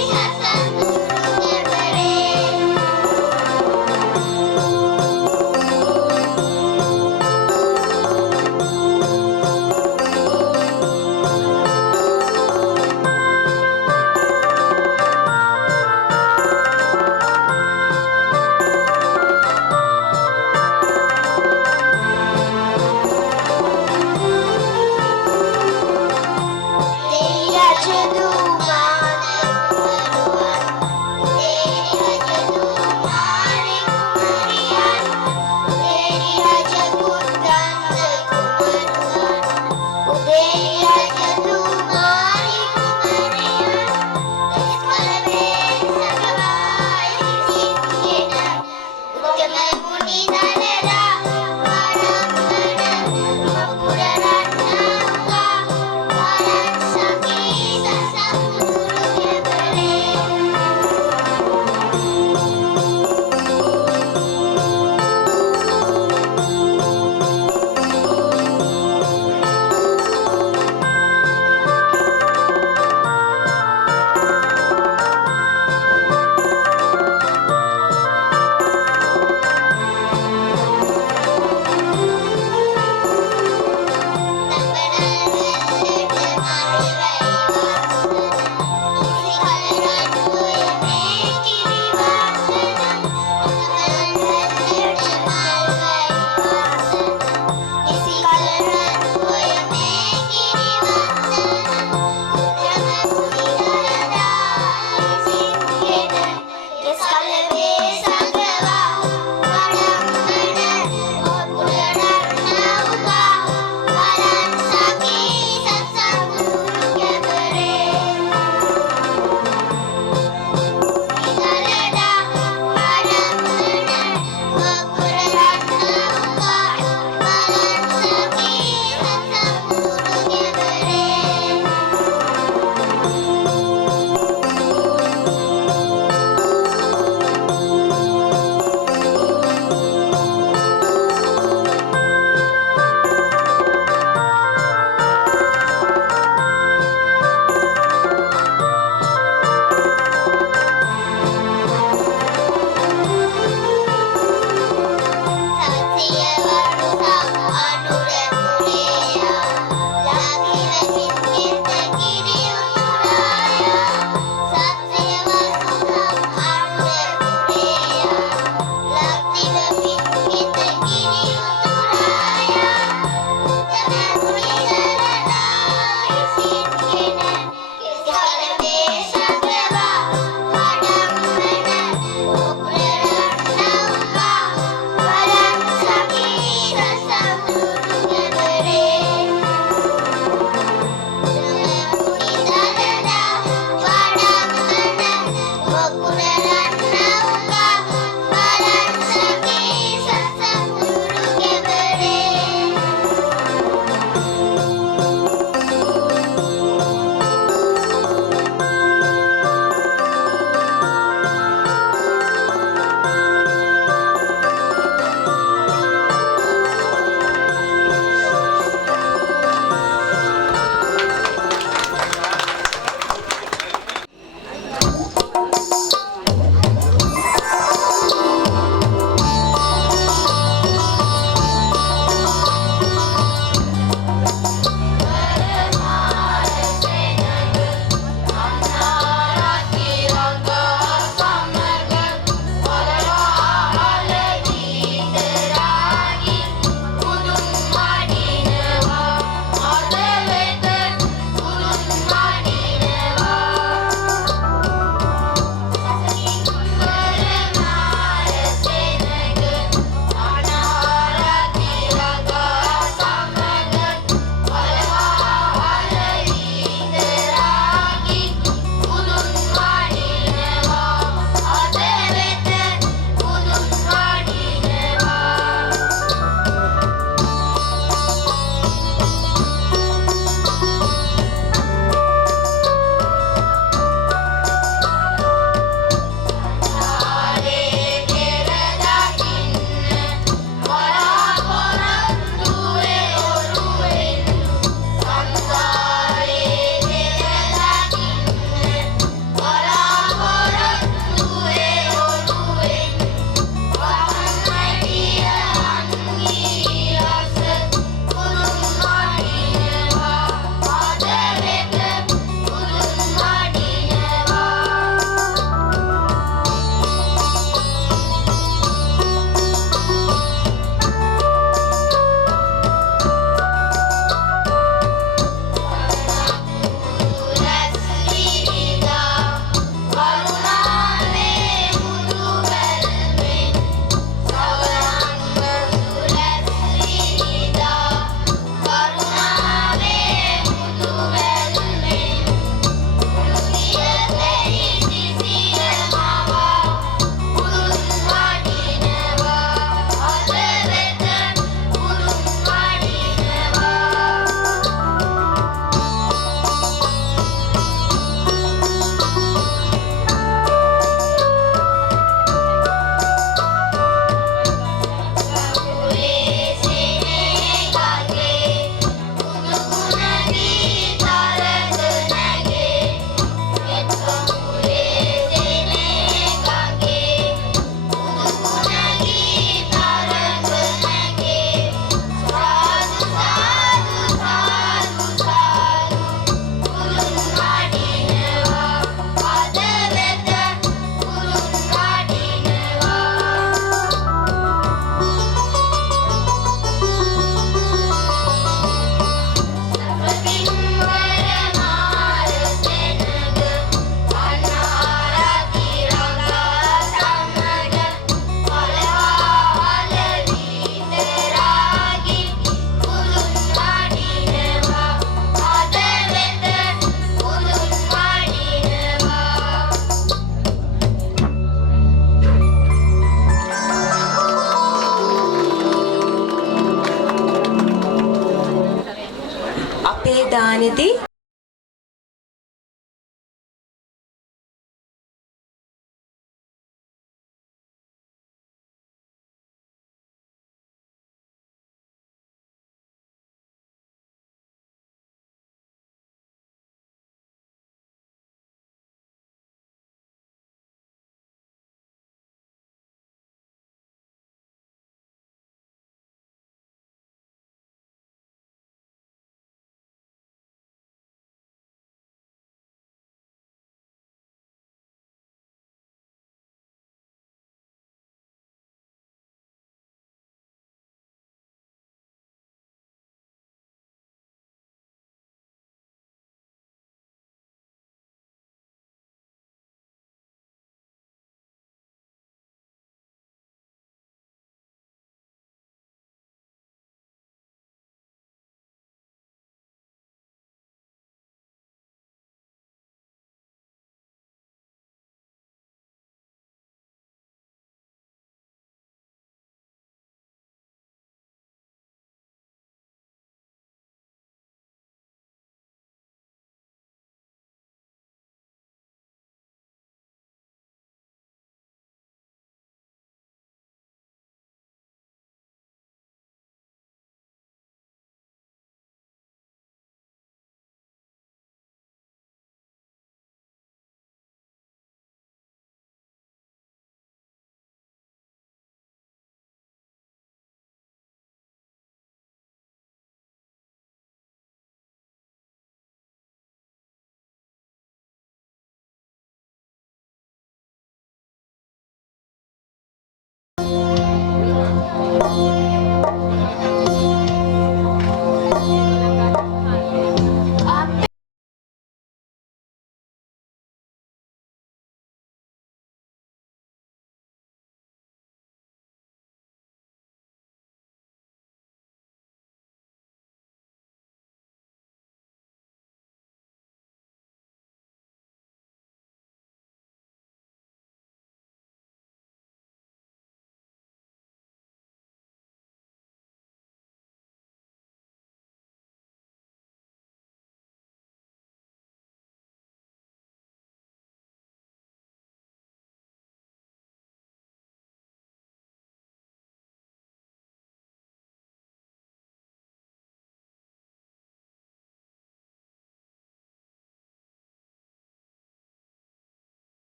අවස්ථාවේදී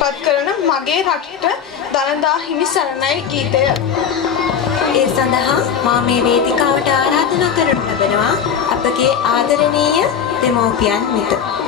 ඉදිරිපත් කරන මගේ රටට දළදා හිමි සරණයි ගීතය. ඒ සඳහා මා මේ වේදිකාවට ආරාධනා කරනු ලබනවා අපගේ ආදරණීය දෙමව්පියන් වෙත.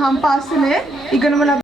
දහම් පාසලේ ඉගෙනම ලබ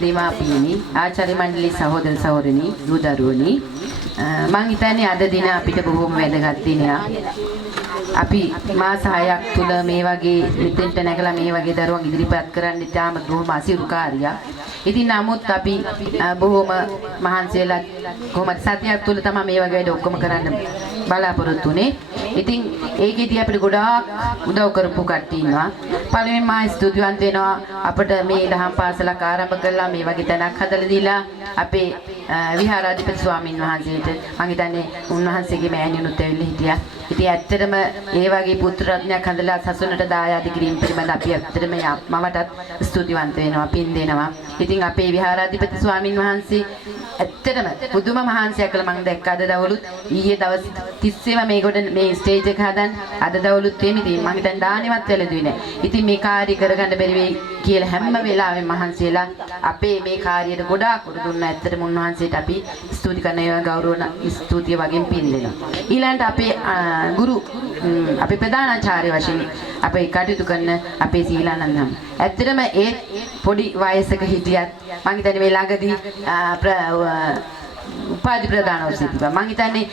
දෙමාපියනි, ආචාර්ය මණ්ඩලයේ සහෝදර සහෝදරනි, දූ දරුවනි, මම හිතන්නේ අද දින අපිට බොහොම වැදගත් දිනයක්. අපි මාස 6ක් තුල මේ වගේ මෙතෙන්ට නැගලා මේ වගේ දරුවන් ඉදිරිපත් කරන්න ඉතාම බොහොම අසීරු කාර්යයක්. ඉතින් නමුත් අපි බොහොම මහන්සි වෙලා කොහොමද සතියක් තුල තමයි මේ වගේ වැඩ ඔක්කොම කරන්න බලාපොරොත්තු වෙන්නේ. ඉතින් ඒකෙදී අපිට ගොඩාක් උදව් කරපු කට්ටිය ඉන්නවා. පළවෙනි මා ස්තුතිවන්ත වෙනවා අපිට මේ දහම් පාසලක් ආරම්භ කළා මේ වගේ තැනක් හදලා දීලා අපේ විහාරාධිපති ස්වාමීන් වහන්සේට මම හිතන්නේ උන්වහන්සේගේ මෑණියනුත් ඇවිල්ලා හිටියා. ඉතින් ඇත්තටම ඒ වගේ පුත්‍ර රත්නයක් හදලා සසුනට දායාද කිරීම පිළිබඳ අපි ඇත්තටම මමටත් ස්තුතිවන්ත වෙනවා පින් දෙනවා. ඉතින් අපේ විහාරාධිපති ස්වාමින් වහන්සේ ඇත්තටම පුදුම මහන්සියක් කළා. මම දැක්ක අද දවලුත් ඊයේ දවස් 30ම මේකට මේ ස්ටේජ් එක හදන්න අද දවලුත් එමි. ඉතින් මම හිතන්නේ දානෙවත් වැළඳුවේ නැහැ. ඉතින් මේ කාර්ය කරගන්න බැරි වෙයි කියලා හැම වෙලාවෙම මහන්සි වෙලා අපේ මේ කාර්යයට ගොඩාක් උදව් දුන්නා. ඇත්තටම උන්වහන්සේට අපි ස්තුති කරනවා ගෞරවන ස්තුතිය වගේම පින් දෙනවා. ඊළඟට අපේ ගුරු අපේ ප්‍රධානාචාර්ය වශයෙන් අපේ කටයුතු කරන අපේ සීලානන්දම් ඇත්තටම ඒ පොඩි වයසක හිටියත් මම හිතන්නේ මේ ළඟදී උපාධි ප්‍රදානව සිටිනවා. මම හිතන්නේ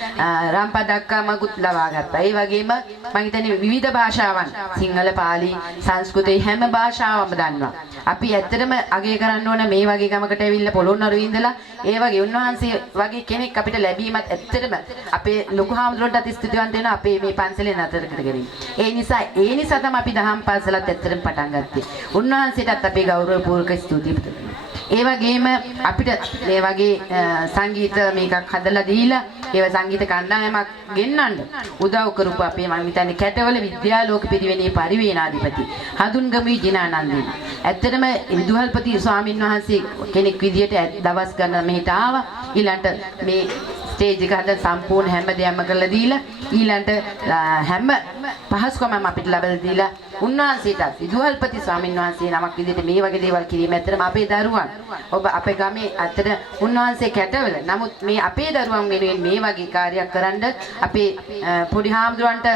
රාම්පදක්කමකුත් ලබා ගත්තා. ඒ වගේම මම හිතන්නේ විවිධ භාෂාවන් සිංහල, පාලි, සංස්කෘත හැම භාෂාවම දන්නවා. අපි ඇත්තටම අගය කරන්න ඕන මේ වගේ ගමකට ඇවිල්ලා පොළොන්නරුවේ ඉඳලා ඒ වගේ උන්වහන්සේ වගේ කෙනෙක් අපිට ලැබීමත් ඇත්තටම අපේ ලොකු හාමුදුරුවන්ටත් ස්තුතිවන්ත වෙනවා අපේ මේ පන්සලේ නතර කරගෙන. ඒ නිසා තමයි අපි දහම් පාසලත් ඇත්තටම පටන් ගත්තේ. උන්වහන්සේටත් අපේ ගෞරවපූර්වක ස්තුතිය පුදනවා. ඒ වගේම අපිට මේ වගේ සංගීත මේකක් හදලා දීලා ඒව සංගීත කණ්ඩායමක් ගෙන්නන්න උදව් කරපු අපේ මම හිතන්නේ කැටවල විද්‍යාලෝක පිරිවෙනේ පරිවේනාධිපති හඳුන්ගමු ජිනානන්දේ. ඇත්තටම විදුහල්පති ස්වාමින් වහන්සේ කෙනෙක් විදියට දවස් ගන්න මෙහෙට ආවා. ඊළඟට මේ ස්ටේජ් එක හදලා සම්පූර්ණ හැම දෙයක්ම කරලා දීලා ඊළඟට හැම පහසුකමක් අපිට ලැබලා දීලා උන්වහන්සේට විදුහල්පති ස්වාමීන් වහන්සේ නමක් විදිහට මේ වගේ දේවල් කිරීම ඇත්තටම අපේ දරුවන් ඔබ අපේ ගමේ ඇත්තට උන්වහන්සේ කැටවල නමුත් මේ අපේ දරුවන් වෙනුවෙන් මේ වගේ කාර්යයක් කරන්න අපේ පොඩි හාමුදුරන්ට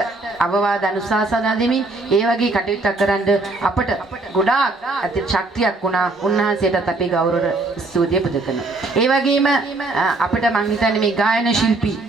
අවවාද අනුශාසනා දෙමින් ඒ වගේ කටයුත්තක් කරන්න අපට ගොඩාක් අති ශක්තියක් වුණා. උන්වහන්සේටත් අපේ ගෞරව ස්තුතිය පුද කරනවා. ඒ වගේම අපිට මම හිතන්නේ මේ ගායන ශිල්පී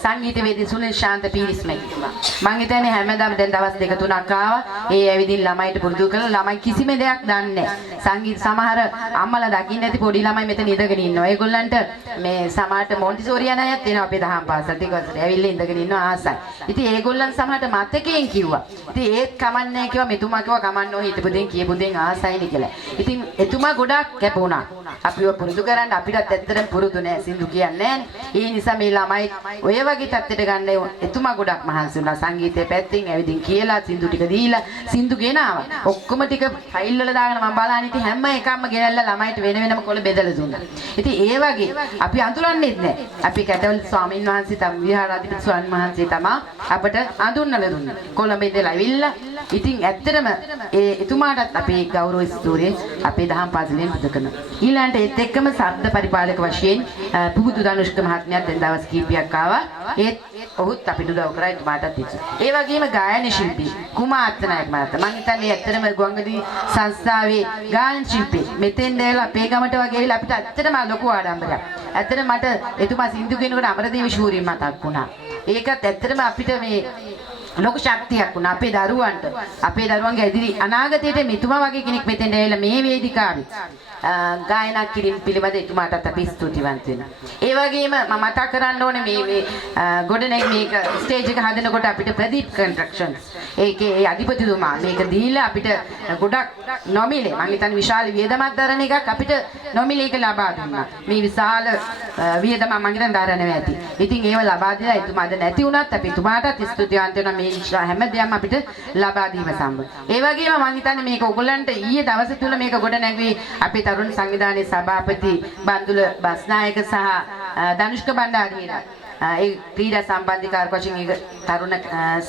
සංගීතවේදී සුනිල් ශාන්ත පීරිස් මැතිතුමා මම හිතන්නේ හැමදාම දැන් දවස් 2-3ක් ආවා. ඒ ඇවිදින් ළමයිට පුරුදු කරලා ළමයි කිසිම දෙයක් දන්නේ නැහැ. සංගීත සමහර අම්මලා දකින්න ඇති පොඩි ළමයි මෙතන ඉඳගෙන ඉන්නවා. ඒගොල්ලන්ට මේ සමහරට මොන්ටිසෝරි යන අයත් එනවා අපේ දහම් පාසලට. ටික වසරේ ඇවිල්ලා ඉඳගෙන ඉන්නවා ආසයි. ඉතින් ඒගොල්ලන් සමහරට මතකයෙන් කිව්වා. ඉතින් ඒත් කමන්නේ කිව්වා මෙතුමා කිව්වා කමන්නෝ හිටපු දෙන් කියපු දෙන් ආසයිනි කියලා. ඉතින් එතුමා ගොඩක් කැපුණා. අපිව පුරුදු කරන්න අපිටත් ඇත්තටම පුරුදු නැහැ. සින්දු කියන්නේ නැහැ. ඒ නිසා මේ ළමයි ඔය වගේ තත්ත්වයට ගන්න එතුමා ගොඩක් මහන්සි වුණා. සංගීතයේ පැත්තෙන් ඇවිදින් කියලා සින්දු ටික දීලා සින්දු ගෙනාවා. ඔක්කොම ටික ෆයිල් වල දාගෙන මම බලන්න ඉතින් හැම එකක්ම ගෙනල්ලා ළමයිට වෙන වෙනම කොළ බෙදලා දුන්නා. ඉතින් ඒ වගේ අපි අඳුරන්නේත් නැහැ. අපි කැටවල ස්වාමීන් වහන්සේ තම විහාරාධිපති ස්වාමීන් වහන්සේ තමයි අපට අඳුන්නලා දුන්නේ. කොළඹ ඉඳලා ඇවිල්ලා ඉතින් ඇත්තටම ඒ එතුමාටත් අපේ ගෞරව ස්තුතිය අපේ දහම් පාසලෙන් පුද කරනවා. ඊළඟට ඒත් එක්කම ශබ්ද පරිපාලක වශයෙන් පුහුදු ධනුෂ්ක මහත්මයාත් දැන් දවස් කිහිපයක් ආවා. ඒත් ඔහුත් අපිට උදව් කරා එතුමාටත් ඉතින්. ඒ වගේම ගායන ශිල්පී කුමාරත්නායක මහත්මයා මම හිතන්නේ ඇත්තටම ගුවන්විදුලි සංස්ථාවේ ගායන ශිල්පී මෙතෙන් දැලා අපේ ගමට වගේ ඇවිල්ලා අපිට ඇත්තටම ලොකු ආඩම්බරයක්. ඇත්තටම මට එතුමා සින්දු කියනකොට අමරදේවි ශූරිය මතක් වුණා. ඒකත් ඇත්තටම අපිට මේ ලොකු ශක්තියක් වුණා අපේ දරුවන්ට. අපේ දරුවන්ගේ ඉදිරි අනාගතයට මෙතුමා වගේ කෙනෙක් මෙතෙන් ඇවිල්ලා මේ වේදිකාවේ ගායනා කිරීම පිළිබඳ එතුමාටත් අපි ස්තුතිවන්ත වෙනවා. ඒ වගේම මම මතක් කරන්න ඕනේ මේ ගොඩනැගි මේක ස්ටේජ් එක හදනකොට අපිට ප්‍රදීප් කන්ස්ට්‍රක්ෂන්ස් ඒකේ අධිපතිතුමා මේක දීලා අපිට ගොඩක් නොමිලේ මම හිතන්නේ විශාල වියදමක් දරන එකක් අපිට නොමිලේ ඒක ලබා දුන්නා. මේ විශාල වියදම මම හිතන්නේ දරන්නේ ඇති. ඉතින් ඒව ලබා දීලා එතුමාද නැති වුණත් අපි එතුමාටත් ස්තුතිවන්ත වෙනවා මේ හැම දෙයක්ම අපිට ලබා දීම සම්බන්ධ. ඒ වගේම මම හිතන්නේ මේක ඔයගොල්ලන්ට ඊයේ දවස් තුල මේක ගොඩනැගුවේ අපේ තරුණ සංවිධානයේ සභාපති බන්දුල බස්නායක සහ ධනුෂ්ක බණ්ඩාරී ඒ ක්‍රීඩා සම්බන්ධීකාරක වශයෙන් ඒක තරුණ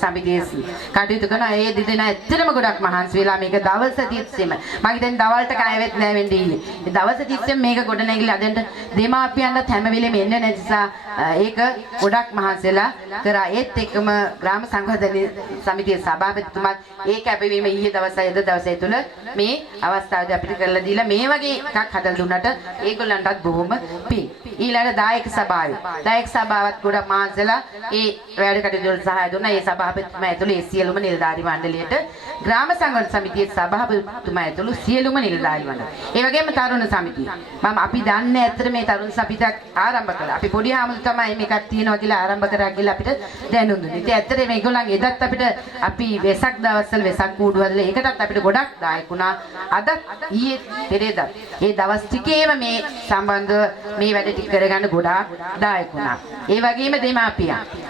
සමිතියේ කටයුතු කරන ඒ දෙදෙනා ඇත්තටම ගොඩක් මහන්සි වෙලා මේක දවස් තිස්සෙම මම හිතන්නේ දවල්ට කයවෙත් නෑ වෙන්නේ ඊයේ. ඒ දවස් තිස්සෙම මේක ගොඩනැගිලා අදට දෙමාපියන්ට හැම වෙලෙම එන්න නැති නිසා ඒක ගොඩක් මහන්සි වෙලා කරා. ඒත් එක්කම ග්‍රාම සංවර්ධන සමිතියේ සභාපතිතුමාත් ඒ කැපවීම ඊයේ දවසේ අද දවසේ තුල මේ අවස්ථාවේදී අපිට කරලා දීලා මේ වගේ එකක් හදලා දුන්නට ඒගොල්ලන්ටත් බොහොම පිං. ඊළඟ දායක සභාවේ දායක සභාවත් ගොඩක් මහන්සිලා ඒ වැඩ කටයුතු වලට සහාය දුන්නා. ඒ සභාපතිතුමා ඇතුළු ඒ සියලුම නිලධාරි මණ්ඩලයට ග්‍රාම සංවර්ධන සමිතියේ සභාපතිතුමා ඇතුළු සියලුම නිලධාරි මණ්ඩල. ඒ වගේම තරුණ සමිතිය. අපි දන්නේ ඇත්තට මේ තරුණ සමිතියක් ආරම්භ කළා. අපි පොඩි හාමුදුරු තමයි මේකක් තියෙනවා කියලා ආරම්භ කරා කියලා අපිට දැනුම් දුන්නා. ඉතින් ඇත්තට මේගොල්ලන් එදත් අපිට අපි වෙසක් දවස්වල වෙසක් කූඩුවල ඒකටත් අපිට ගොඩක් දායක වුණා. අද ඊයේ පෙරේදත් මේ දවස් ටිකේම මේ සම්බන්ධව මේ වැඩ ටික කරගන්න ගොඩාක් දායක වුණා. ඒ වගේම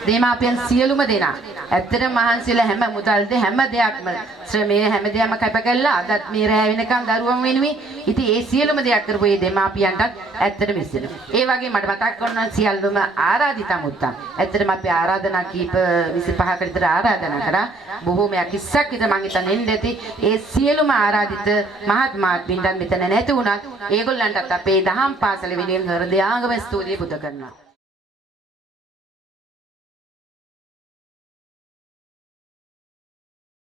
දෙමාපියන් සියලුම දෙනා ඇත්තටම මහන්සිලා හැම මුදල්ද හැම දෙයක්ම ශ්‍රමය හැම දෙයක්ම කැප කළා. අදත් මේ රැය වෙනකන් දරුවන් වෙනුවෙන් ඉතින් ඒ සියලුම දෙයක් කරපු මේ දෙමාපියන්ටත් ඇත්තටම ඉස්සෙල්ලා. ඒ වගේ මට මතක් කරනවා සියලුම ආරාධිත මුත්තන්. ඇත්තටම අපි ආරාධනා කීප 25කට විතර ආරාධනා කරා. බොහෝමයක් ඉස්සක් විතර මං හිතන්නේ එන්න ඇති. ඒ සියලුම ආරාධිත මහත්මාත් බින්දන් මෙතන නැති වුණත් ඒගොල්ලන්ටත් අපේ දහම් පාසල වෙනුවෙන් හෘදයාංගම ස්තුතිය පුද කරනවා.